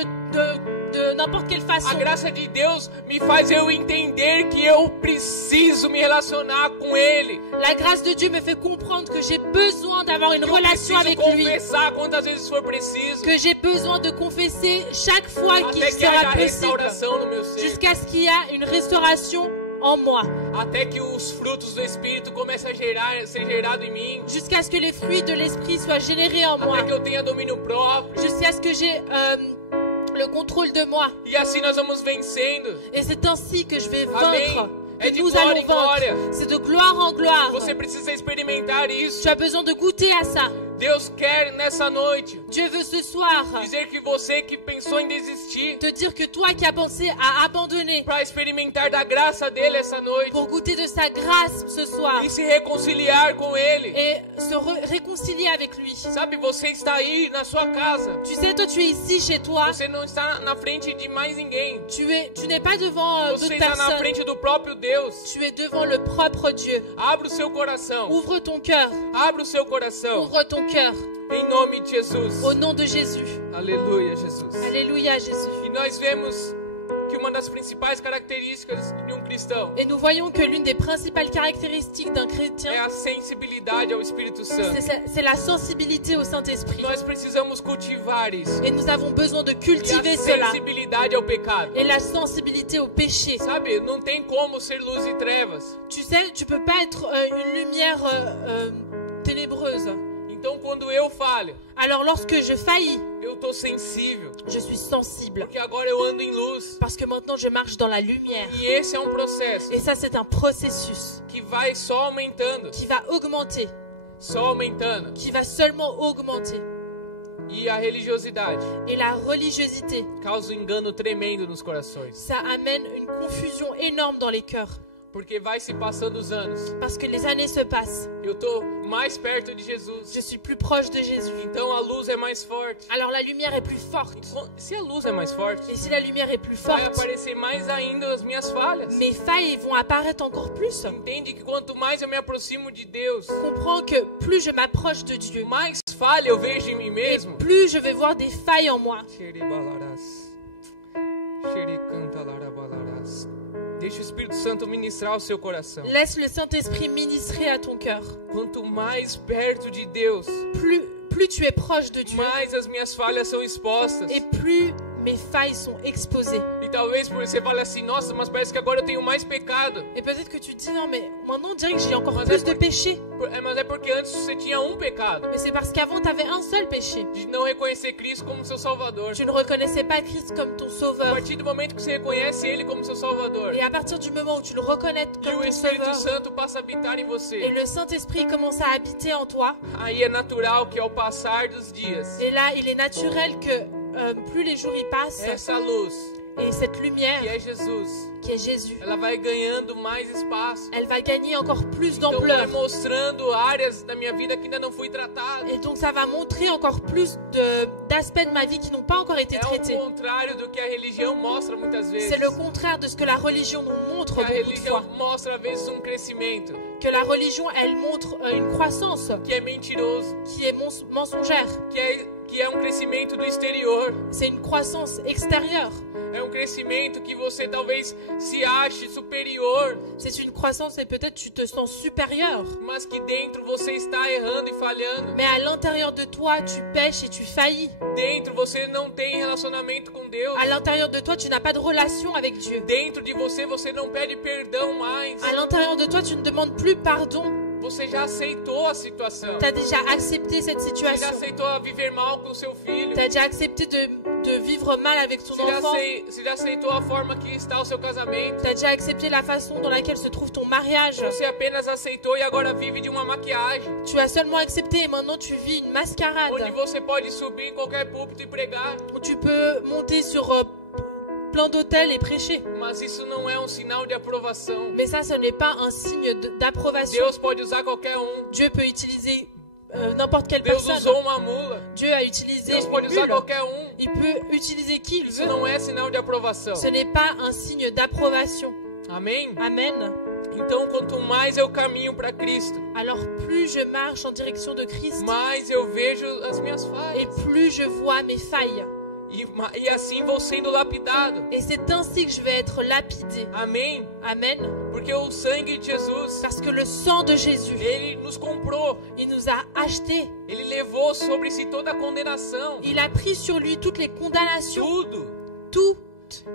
de n'importe quelle façon. A graça de Deus me faz eu entender que eu preciso me relacionar com Ele. La grâce de Dieu me fait comprendre que j'ai besoin d'avoir une Que eu relation preciso avec lui. confessar quantas vezes for preciso. Que j'ai besoin de confesser chaque fois qu'il Até que haja sera possible. restauração no meu ser. Jusqu'à ce qu'il y ait une restauration en moi. Até que os frutos do Espírito comecem a ser gerado em mim. Jusqu'à ce que les fruits de l'esprit soient générés en moi. Até que eu tenha domínio próprio. Jusqu'à ce que j'ai le contrôle de moi. E assim nós vamos vencendo. Et c'est ainsi que je vais Amém. vaincre. É Que de nous glória allons em glória. vaincre. C'est de gloire en gloire. Você precisa experimentar isso. Tu as besoin de goûter à ça. Deus quer nessa noite Dieu veut ce soir dizer que você que pensou em desistir te dire que toi qui as pensé à abandonner para experimentar da graça dele essa noite pour goûter de sa grâce ce soir e se reconciliar com ele. et se réconcilier avec lui. Sabe, você está aí na sua casa. Tu sais, toi tu es ici chez toi. Você não está na frente de mais ninguém. Tu n'es pas devant Você d'autres está na personnes. frente do próprio Deus. Tu es devant le propre Dieu. Abra o seu coração. Ouvre ton cœur. Abra o seu coração. Ouvre ton cœur. Em nome de Jesus. Au nom de Jésus. Aleluia, Jesus. Alléluia, Jésus. E nós vemos que uma das principais características de cristão Et nous voyons que l'une des principales caractéristiques d'un chrétien, é a sensibilidade ao Espírito Santo. c'est la sensibilité au Saint-Esprit. Nós precisamos cultivar isso. Et nous avons besoin de E cultiver a cela. sensibilidade ao pecado. Et la sensibilité au péché. Sabe, não tem como ser luz e trevas. Tu sais, tu peux pas être une lumière ténébreuse. Então, quando eu falho, Alors lorsque je faillis, eu estou sensível. je suis sensible. Porque agora eu ando em luz. Parce que maintenant je marche dans la lumière. E esse é um processo Et ça, c'est un processus que vai só aumentando. qui va augmenter, Só aumentando. qui va seulement augmenter. E a religiosidade Et la religiosité, causa um engano tremendo nos corações. ça amène une confusion énorme dans les cœurs. Porque vai se passando os anos. Parce que les années se passent. Eu tô mais perto de Jesus. Je suis plus proche de Jésus. Então a luz é mais forte. Alors la lumière est plus forte. Se a luz é mais forte, Et si la lumière est plus vai forte, aparecer mais ainda as minhas falhas. mes failles vont apparaître encore plus. Entende que quanto mais eu me aproximo de Deus, Comprends que plus je m'approche de Dieu, mais falha eu vejo em mim mesmo. plus je vais voir des failles en moi. Deixa o Espírito Santo ministrar o seu coração. Laisse le Saint-Esprit ministrer à ton cœur. Quanto mais perto de Deus, Plus tu es proche de Dieu, mais as minhas falhas são expostas. et plus mes failles sont exposées. E talvez você fale assim, nossa, mas parece que agora eu tenho mais pecado. Et peut-être que tu te dis, non mais maintenant on dirait que j'ai encore Mas plus de péchés. Mas é porque antes você tinha um pecado. Mais c'est parce qu'avant tu avais un seul péché. De não reconhecer Cristo como seu Salvador. Tu ne reconnaissais pas Christ comme ton A sauveur. partir do momento que você reconhece Ele como seu Salvador, Et à partir du moment où tu le reconnais e comme o ton Espírito sauveur, Santo passa a habitar em et você, le Saint-Esprit commence à habiter en toi, aí é natural que ao passar dos dias, Et là, il est naturel que plus les jours y passent, essa luz, et cette lumière que é Jesus, qui est Jésus, ela vai ganhando mais espaço. elle va gagner encore plus Então vai d'ampleur. mostrando áreas da minha vida que ainda não fui tratada. Et donc ça va montrer encore plus d'aspects de ma vie qui n'ont pas encore été É traités. o contrário do que a religião mostra muitas vezes. C'est le contraire de ce que la religion nous montre Que a beaucoup de religião fois. mostra às vezes crescimento Que la religion, elle montre une croissance que é mentiroso, qui est mensongère. que é crescimento do exterior. C'est une croissance extérieure. É crescimento que você talvez se ache superior, C'est une croissance et peut-être tu te sens supérieur. mas que dentro você está errando e falhando. Mais à l'intérieur de toi, tu pèches et tu faillis. Dentro você não tem relacionamento com Deus. À l'intérieur de toi, tu n'as pas de relation avec Dieu. Dentro de você não pede perdão mais. À l'intérieur de toi, tu ne demandes plus pardon. Você já aceitou a situação. Tu as déjà accepté cette Você já situation. aceitou viver mal com seu filho. Tu as déjà accepté de vivre mal avec ton enfant. Você já aceitou a forma que está o seu casamento. Tu as déjà accepté la façon dans laquelle se trouve ton mariage. Você apenas aceitou e agora vive de uma maquiagem. Tu as seulement accepté et maintenant tu vis une mascarade. Onde você pode subir em qualquer púlpito e pregar. Où tu peux monter sur plein d'hôtels et prêcher. Mas isso não é sinal de aprovação. Mais ça, ce n'est pas un signe d'approbation. Deus pode usar qualquer Dieu peut utiliser n'importe quelle Deus personne. usou uma mula. Dieu a utilisé Deus pode une usar mule. qualquer Il peut utiliser qui il Isso veut. não é sinal de aprovação. Ce n'est pas un signe d'approbation. Amém? Amen. Então, quanto mais eu caminho para Cristo, Alors plus je marche en direction de Christ mais eu vejo as minhas et falhas. plus je vois mes failles. E assim vou sendo lapidado. Et c'est ainsi que je vais être lapidé. Amém? Amen. Porque o sangue de Jesus, Parce que le sang de Jésus, ele nos comprou. il nous a achetés. Ele levou sobre si toda a condenação. Il a pris sur lui toutes les condamnations, Tudo. tout.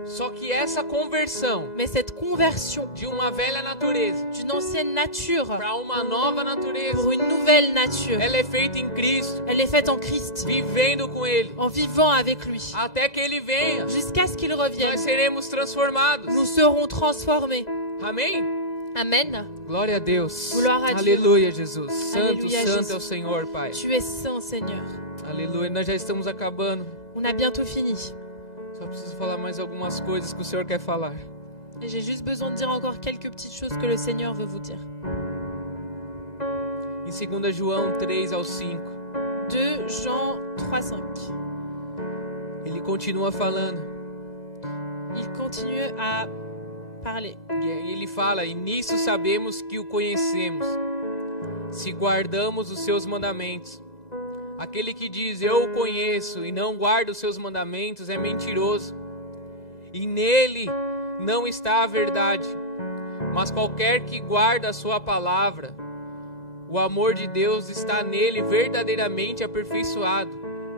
Só que essa conversão Mais cette conversion de uma velha natureza d'une ancienne nature para uma nova natureza, pour une nouvelle nature, ela é feita em Cristo, elle est faite en Christ, vivendo com Ele. en vivant avec lui. Até que Ele venha, Jusqu'à ce qu'il nós revienne, seremos transformados. nous serons transformés. Amém? Amen. Glória a Deus. Glória a Deus. Aleluia, Jesus. Santo, Aleluia, santo Jesus. é o Senhor, Pai. Tu es saint, Seigneur. Aleluia. Nós já estamos acabando. On a bientôt fini. Só preciso falar mais algumas coisas que o Senhor quer falar. Et j'ai juste besoin de dire encore quelques petites choses que le Seigneur veut vous dire. Em 2 João 3 ao 5, 2 Jean 3,5. ele continua falando. Il continue à parler. E ele fala: E nisso sabemos que o conhecemos, se guardamos os seus mandamentos. Aquele que diz, eu o conheço, e não guarda os seus mandamentos, é mentiroso. E nele não está a verdade. Mas qualquer que guarda a sua palavra, o amor de Deus está nele verdadeiramente aperfeiçoado.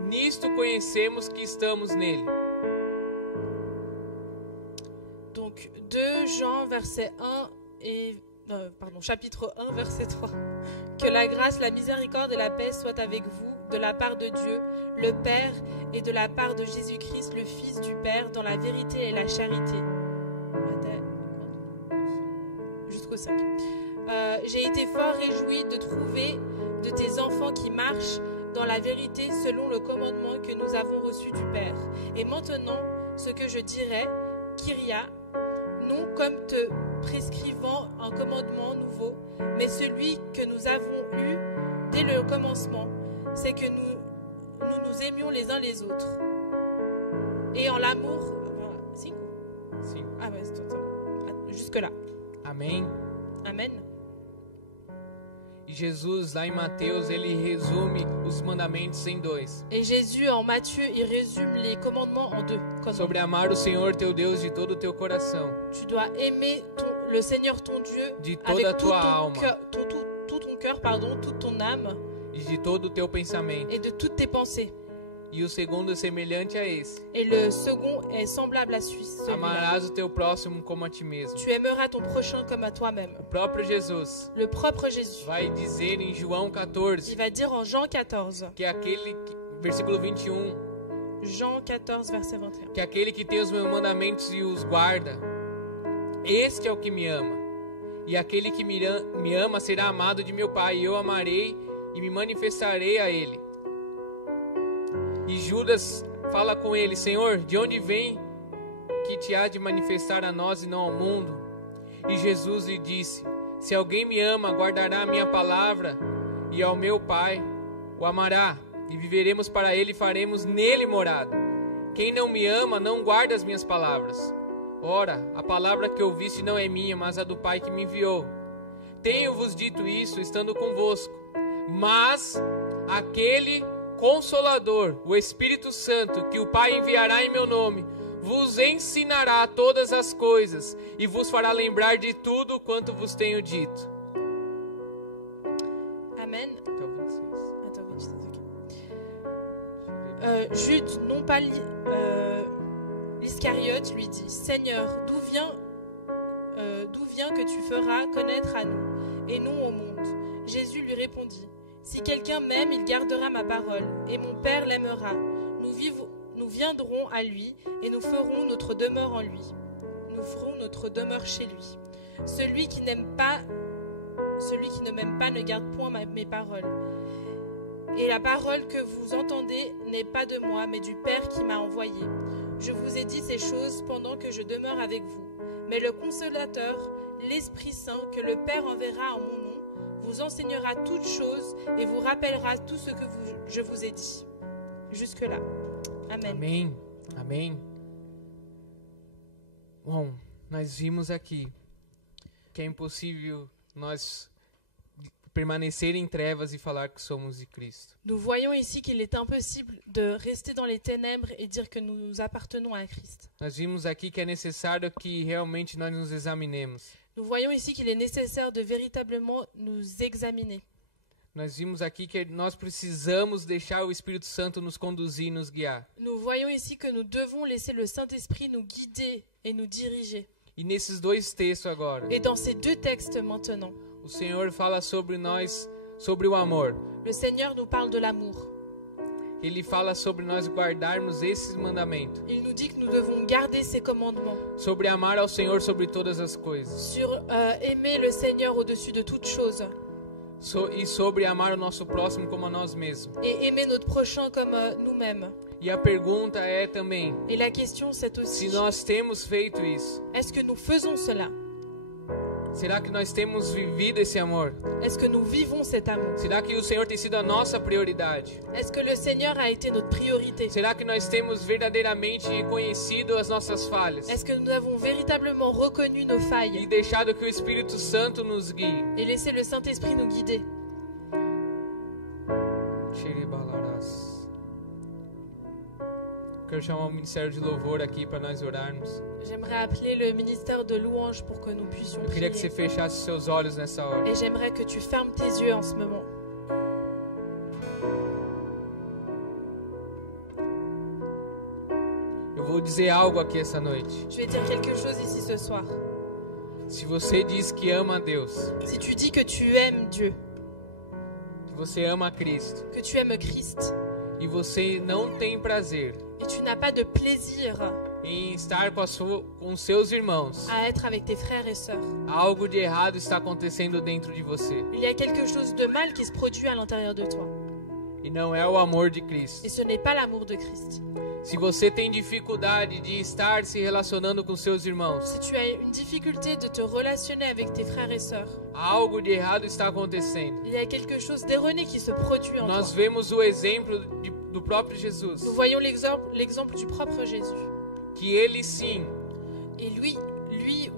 Nisto conhecemos que estamos nele. Donc 2 Jean verset 1 et chapitre 1 verset 3. Que la grâce, la miséricorde et la paix soient avec vous de la part de Dieu, le Père, et de la part de Jésus-Christ, le Fils du Père, dans la vérité et la charité. Jusqu'au 5. J'ai été fort réjoui de trouver de tes enfants qui marchent dans la vérité selon le commandement que nous avons reçu du Père. Et maintenant, ce que je dirais, Kyria, non comme te prescrivant un commandement nouveau, mais celui que nous avons eu dès le commencement, c'est que nous aimions les uns les autres. Et en l'amour... Cinco. Ah ouais, c'est tout. Jusque-là. Amém? Amen. E Jesus, lá em Mateus, ele resume os mandamentos em 2. Et Jésus, en Matthieu, il résume les commandements en 2. Sobre amar o Senhor teu Deus de todo o teu coração. Tu dois aimer le Seigneur ton Dieu de toda avec a tua alma. Tout ton cœur, toute ton âme. E de todo o teu pensamento. Et de toutes tes pensées. E o segundo é semelhante a esse. Et le second est semblable à celui-là. Amarás o teu próximo como a ti mesmo. Tu aimeras ton prochain comme à toi-même. O próprio Jesus. Le propre Jésus. Vai dizer em João 14. Il va dire en Jean 14. Que aquele versículo 21. Jean 14 verset 21. Que aquele que tem os meus mandamentos e os guarda, este é o que me ama. E aquele que me ama será amado de meu Pai, e eu amarei e me manifestarei a ele. E Judas fala com ele: Senhor, de onde vem que te há de manifestar a nós e não ao mundo? E Jesus lhe disse: se alguém me ama, guardará a minha palavra, e ao meu Pai o amará, e viveremos para ele e faremos nele morada. Quem não me ama não guarda as minhas palavras. Ora, a palavra que ouviste não é minha, mas a do Pai que me enviou. Tenho-vos dito isso estando convosco, mas aquele Consolador, o Espírito Santo, que o Pai enviará em meu nome, vos ensinará todas as coisas e vos fará lembrar de tudo quanto vos tenho dito. Amen. Até o 26. Attends, 26, ok. Jude, non pas l'Iscariote, lui dit: Seigneur, d'où vient que tu feras connaître à nous et non au monde? Jésus lui répondit: si quelqu'un m'aime, il gardera ma parole, et mon Père l'aimera. Nous viendrons à lui, et nous ferons notre demeure en lui. Nous ferons notre demeure chez lui. Celui qui ne m'aime pas ne garde point mes paroles. Et la parole que vous entendez n'est pas de moi, mais du Père qui m'a envoyé. Je vous ai dit ces choses pendant que je demeure avec vous. Mais le Consolateur, l'Esprit Saint, que le Père enverra en mon nom, vous enseignera toutes choses et vous rappellera tout ce que je vous ai dit. Jusque-là. Amen. Amém. Amém. Bom, nós vimos aqui que é impossível nós permanecer em trevas e falar que somos de Cristo. Nous voyons ici qu'il est impossible de rester dans les ténèbres et dire que nous appartenons à Christ. Nós vimos aqui que é necessário que realmente nós nos examinemos. Nous voyons ici qu'il est nécessaire de véritablement nous examiner. Nós vimos aqui que nós precisamos deixar o Espírito Santo nos conduzir e nos guiar. Nous voyons ici que nous devons laisser le Saint-Esprit nous guider et nous diriger. E nesses dois textos agora, Et dans ces deux textes maintenant, o Senhor fala sobre nós, sobre o amor. le Seigneur nous parle de l'amour. Ele fala sobre nós guardarmos esses mandamentos. Il nous dit que nous devons garder ses commandements, Sobre amar ao Senhor sobre todas as coisas. sur aimer le Seigneur au-dessus de toute chose E sobre amar o nosso próximo como a nós mesmos. et aimer notre prochain comme nous-mêmes. E a pergunta é também, Et la question c'est se aussi, nós temos feito isso, est-ce que nous faisons cela? será que nós temos vivido esse amor? Est-ce que nous vivons cet amour? Será que o Senhor tem sido a nossa prioridade? Est-ce que le Seigneur a été notre priorité? Será que nós temos verdadeiramente reconhecido as nossas falhas? Est-ce que nous avons véritablement reconnu nos E failles deixado que o Espírito Santo nos guie? et laissé le Saint-Esprit nous guider? Xeribalarás. Quero chamar o Ministério de Louvor aqui para nós orarmos. J'aimerais appeler le ministère de louange pour que nous puissions Eu queria que você prier. fechasse seus olhos nessa hora. Et j'aimerais que tu fermes tes yeux en ce moment. Eu vou dizer algo aqui essa noite. Je vais dire quelque chose ici ce soir. Se você diz que ama a Deus, Si tu dis que tu aimes Dieu, que você ama a Cristo, que tu aimes Christ, e você não tem prazer et tu n'as pas de plaisir em estar com os seus irmãos, à être avec tes frères et sœurs, algo de errado está acontecendo dentro de você. il y a quelque chose de mal qui se produit à l'intérieur de toi. E não é o amor de Cristo. Et ce n'est pas l'amour de Christ. Se você tem dificuldade de estar se relacionando com seus irmãos, Si tu as une difficulté de te relationner avec tes frères et sœurs, algo de errado está acontecendo. il y a quelque chose d'erroné qui se produit en Nós toi. vemos o exemplo do próprio Jesus, Nous voyons l'exemple du propre Jésus. que ele sim, Et lui,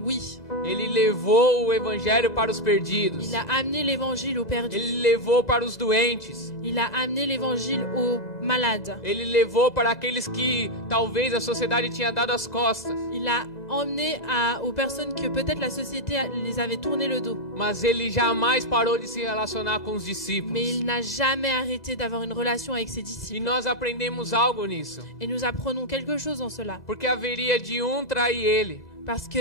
oui, ele levou o evangelho para os perdidos. il a amené l'évangile aux perdus. Ele levou para os doentes. Il a amené l'évangile aux malades. Ele levou para aqueles que talvez a sociedade tinha dado as costas. Il a emmené aux personnes que peut-être la société les avait tourné le dos. Mas ele jamais parou de se relacionar com os discípulos. Mais il n'a jamais arrêté d'avoir une relation avec ses E disciples. nós aprendemos algo nisso. Et nous apprenons quelque chose en cela. Porque haveria de trair ele. Parce que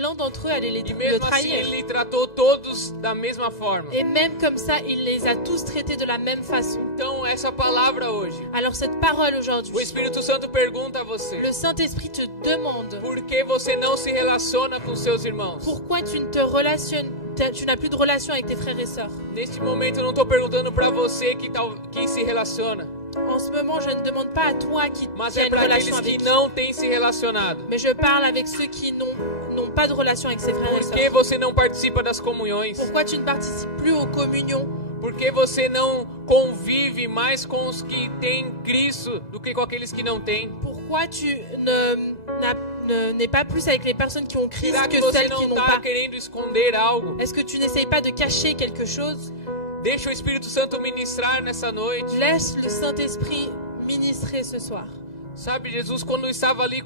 l'un d'entre eux allait E le mesmo assim trahir. ele tratou todos da mesma forma. Et même comme ça, il les a tous traités de la même façon. Então essa palavra hoje, Alors cette parole o aujourd'hui, Espírito Santo pergunta a você: le Saint-Esprit te demande por que você não se relaciona com seus irmãos? pourquoi tu n'as plus de relation avec tes frères et sœurs. Neste momento eu não estou perguntando para você que se relaciona. En ce moment, je ne demande pas à toi qui mas as é une para relation aqueles que avec não têm se relacionado. mais je parle avec ceux qui n'ont pas de relation avec ses frères et Por que sœurs. você não participa das comunhões? Pourquoi tu ne participes plus aux communions? Por que você não convive mais com os que têm Cristo do que com aqueles que não têm? Pourquoi tu n'es pas plus avec les personnes qui ont Christ Será que que você celles não qui n'ont está pas? querendo esconder algo? Est-ce que tu n'essayes pas de cacher quelque chose? Deixa o Espírito Santo ministrar nessa noite. Laisse le Saint-Esprit ministrer ce soir. Sabe, Jesus, quando estava ali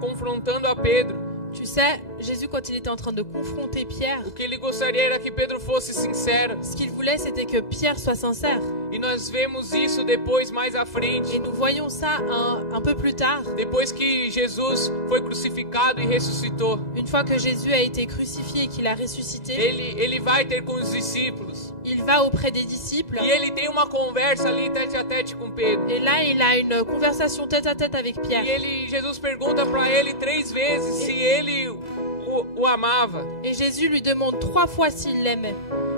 confrontando a Pedro, Tu sais, Jésus, quand il était en train de confronter Pierre, o que ele gostaria era que Pedro fosse sincero. ce qu'il voulait, c'était que Pierre soit sincère. E nós vemos isso depois, mais à frente. Et nous voyons ça un peu plus tard, Depois que Jesus foi crucificado e ressuscitou, une fois que Jésus a été crucifié et qu'il a ressuscité, ele vai ter com os discípulos. il va auprès des disciples. E ele tem uma conversa ali tete a tete com Pedro. Et là, il a une conversation tête à tête avec Pierre. E Jesus pergunta para ele 3 vezes se ele o amava. Et Jésus lui demande 3 fois s'il l'aimait.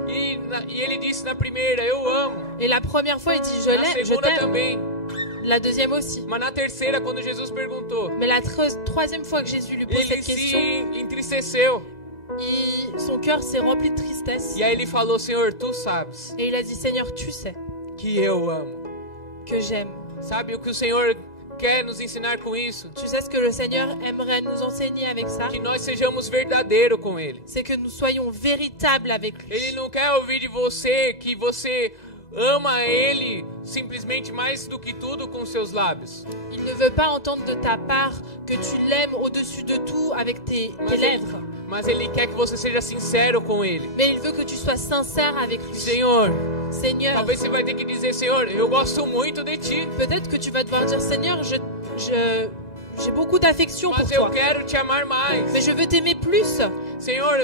E ele disse na primeira, eu amo. Et la première fois, il dit Na je segunda t'aime. também. La deuxième aussi. Mas na terceira, quando Jesus perguntou, Mais la troisième fois que Jésus lui pose ele cette question, se entristeceu. son cœur s'est rempli de tristesse. E aí ele falou, Senhor, tu sabes Et il a dit, Seigneur, tu sais que eu amo. que j'aime. Sabe o que o Senhor quer nos ensinar com isso? Tu sais ce que le Seigneur aimerait nous enseigner avec ça? Que nós sejamos verdadeiros com Ele. C'est que nous soyons véritables avec lui. Ele não quer ouvir de você que você ama Ele simplesmente mais do que tudo com seus lábios. Il ne veut pas entendre de ta part que tu l'aimes au-dessus de tout avec tes lèvres. Mas Ele quer que você seja sincero com Ele. Mais il veut que tu sois sincère avec lui. Senhor, Seigneur, talvez você vai ter que dizer, Senhor, eu gosto muito de Ti. peut-être que tu vas devoir dire, Seigneur, j'ai beaucoup d'affection pour Mas eu toi. quero te amar mais. Mais je veux t'aimer plus. Senhor,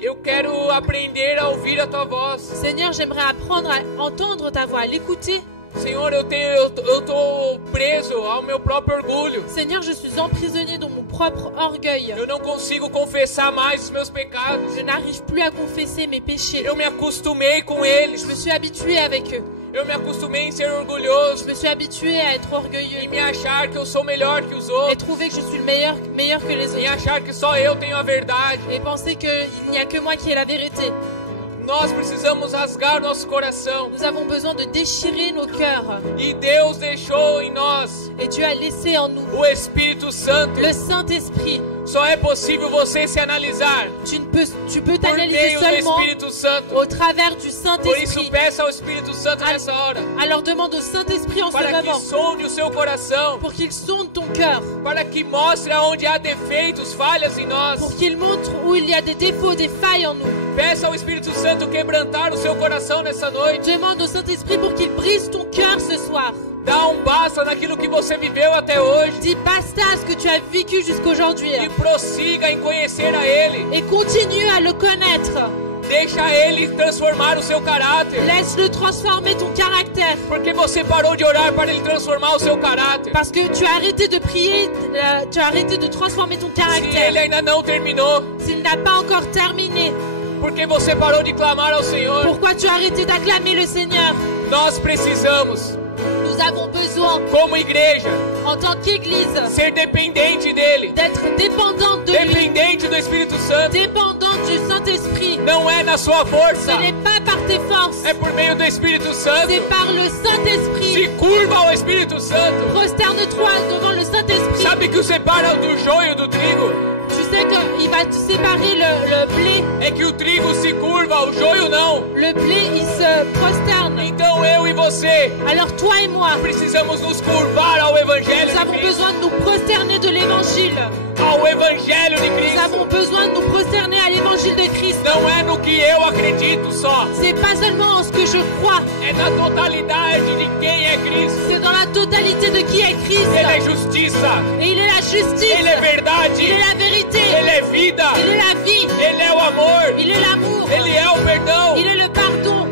eu quero aprender a ouvir a Tua voz. Seigneur, j'aimerais apprendre à entendre ta voix, à l'écouter. Senhor, eu tô preso ao meu próprio orgulho. Seigneur, je suis emprisonné dans mon propre orgueil. Eu não consigo confessar mais os meus pecados. Je n'arrive plus à confesser mes péchés. Eu me acostumei com eles. Je me suis habitué avec eux. Eu me acostumei em ser orgulhoso Je me suis habitué à être e orgueilleux me achar que eu sou melhor que os et outros. trouver que je suis le meilleur que les E autres. achar que só eu tenho a verdade. Et penser qu'il n'y a que moi qui ai la vérité. Nós precisamos rasgar nosso coração. Nous avons besoin de déchirer nos cœurs. E Deus deixou em nós Et Dieu a laissé en nous o Espírito Santo. le Saint-Esprit. Só é possível você se analisar Tu peux por t'analyser meio do seulement Espírito Santo. au travers du Por isso, Saint-Esprit. peça ao Espírito Santo nessa hora. Alors demande au Saint-Esprit en ce Para que moment sonde o seu coração. pour qu'il sonde ton cœur, Para que mostre aonde há defeitos, falhas em nós. pour qu'il montre où il y a des défauts, des failles en nous. Peça ao Espírito Santo quebrantar o seu coração nessa noite. Demande au Saint-Esprit pour qu'il brise ton cœur ce soir. Dá basta naquilo que você viveu até hoje. Dis basta à ce que tu as vécu jusqu'aujourd'hui E prossiga em conhecer a Ele. et continue à le connaître. Deixa Ele transformar o seu caráter. Laisse-le transformer ton caractère. Porque você parou de orar para Ele transformar o seu caráter. Parce que tu as arrêté de prier, tu as arrêté de transformer ton Se Ele caractère. ainda não terminou. S'il n'a pas encore terminé, Porque você parou de clamar ao Senhor. pourquoi tu as arrêté d'acclamer le Seigneur? Nós precisamos, Nous avons besoin, como igreja, en tant qu'Église, ser dependente dele. d'être dépendante de lui, Dependente do Espírito Santo. dépendante du Saint-Esprit. Não é na sua força. Ce n'est pas par tes forces, É por meio do Espírito Santo. c'est par le Saint-Esprit. Se curva ao Espírito Santo. Prosterne-toi devant le Saint-Esprit. Sabe que o separa do joio do trigo? Tu sais qu'il va te séparer le blé. É que o trigo se curva, o joio não. Le blé, il se prosterne. Então eu e você Alors toi et moi, precisamos nos curvar ao Evangelho nous de avons Cristo. besoin de nous prosterner de l'Évangile. Ao Evangelho de Nous Cristo. avons besoin de nous prosterner à l'Évangile de Christ. Não é no que eu acredito só. C'est pas seulement en ce que je crois, É na totalidade de quem é Cristo. c'est dans la totalité de qui est Christ. Ele é justiça. Et il est la justice, Ele é verdade. il est la vérité, Ele é vida. il est la vie, Ele é o amor. il est l'amour, Ele é o perdão. il est le pardon.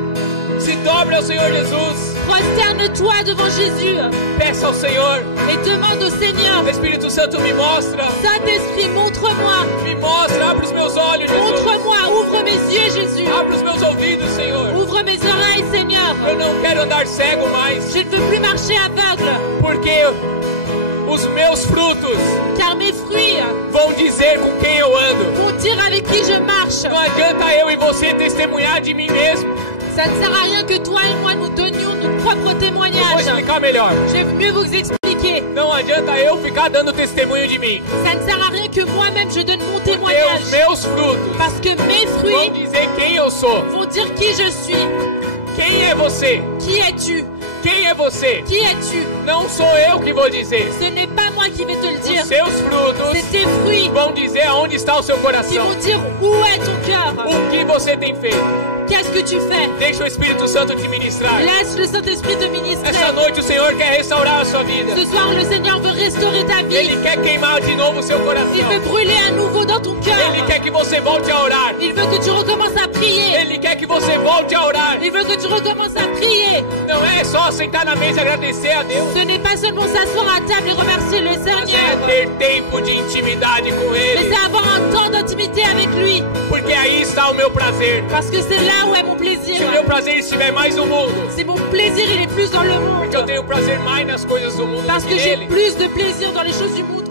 Se dobra ao Senhor Jesus. Prosterne-toi devant Jésus Peça ao Senhor. et demande au Seigneur. Espírito Santo, me mostra. Saint-Esprit, montre-moi. Me mostra. Abre os meus olhos, Jesus. Montre-moi. Ouvre mes yeux, Jésus. Abre os meus ouvidos, Senhor. Ouvre mes oreilles, Seigneur. Eu não quero andar cego mais. Je ne veux plus marcher aveugle, Porque os meus frutos car mes fruits vão dizer com quem eu ando. vont dire avec qui je marche. Não adianta eu e você testemunhar de mim mesmo. Ça ne sert à rien que toi et moi nous donnions notre propre Eu vou témoignage. explicar melhor. Je vais mieux vous expliquer. Não adianta eu ficar dando testemunho de mim. Ça ne sert à rien que moi-même je donne mon Porque os témoignage. meus frutos Parce que mes vão fruits dizer quem eu sou. vont dire qui je suis. Quem é você? Qui es-tu? Quem é você? Qui es-tu? Não sou eu que vou dizer. Ce n'est pas moi qui vais te le dire. Os seus frutos C'est tes fruits vão dizer aonde está o seu qui coração. vont dire où est ton cœur. O que você tem feito. Qu'est-ce que tu fais? Deixa o Espírito Santo te ministrar. Laisse le Saint-Esprit te ministrer. Essa noite o Senhor quer restaurar a sua vida. Ce soir, le Seigneur veut restaurer ta vie. Ele quer queimar de novo o seu Il coração. veut brûler à nouveau dans ton cœur. Ele quer que você volte a orar. Il veut que tu recommences à prier. Ele quer que você volte a orar. Il veut que tu recommences à prier. Não é só sentar na mesa e agradecer a Deus. Ce n'est pas seulement s'asseoir à table et remercier le Mas é Seigneur. ter tempo de intimidade com Mais Ele. c'est avoir un temps d'intimité avec lui. Porque aí está o meu prazer. Parce que c'est là où est mon plaisir. Se o meu prazer estiver mais no mundo, C'est mon plaisir, il est plus dans le porque eu monde. tenho prazer mais nas coisas do mundo Parce do que que j'ai nele. plus de plaisir dans les choses du monde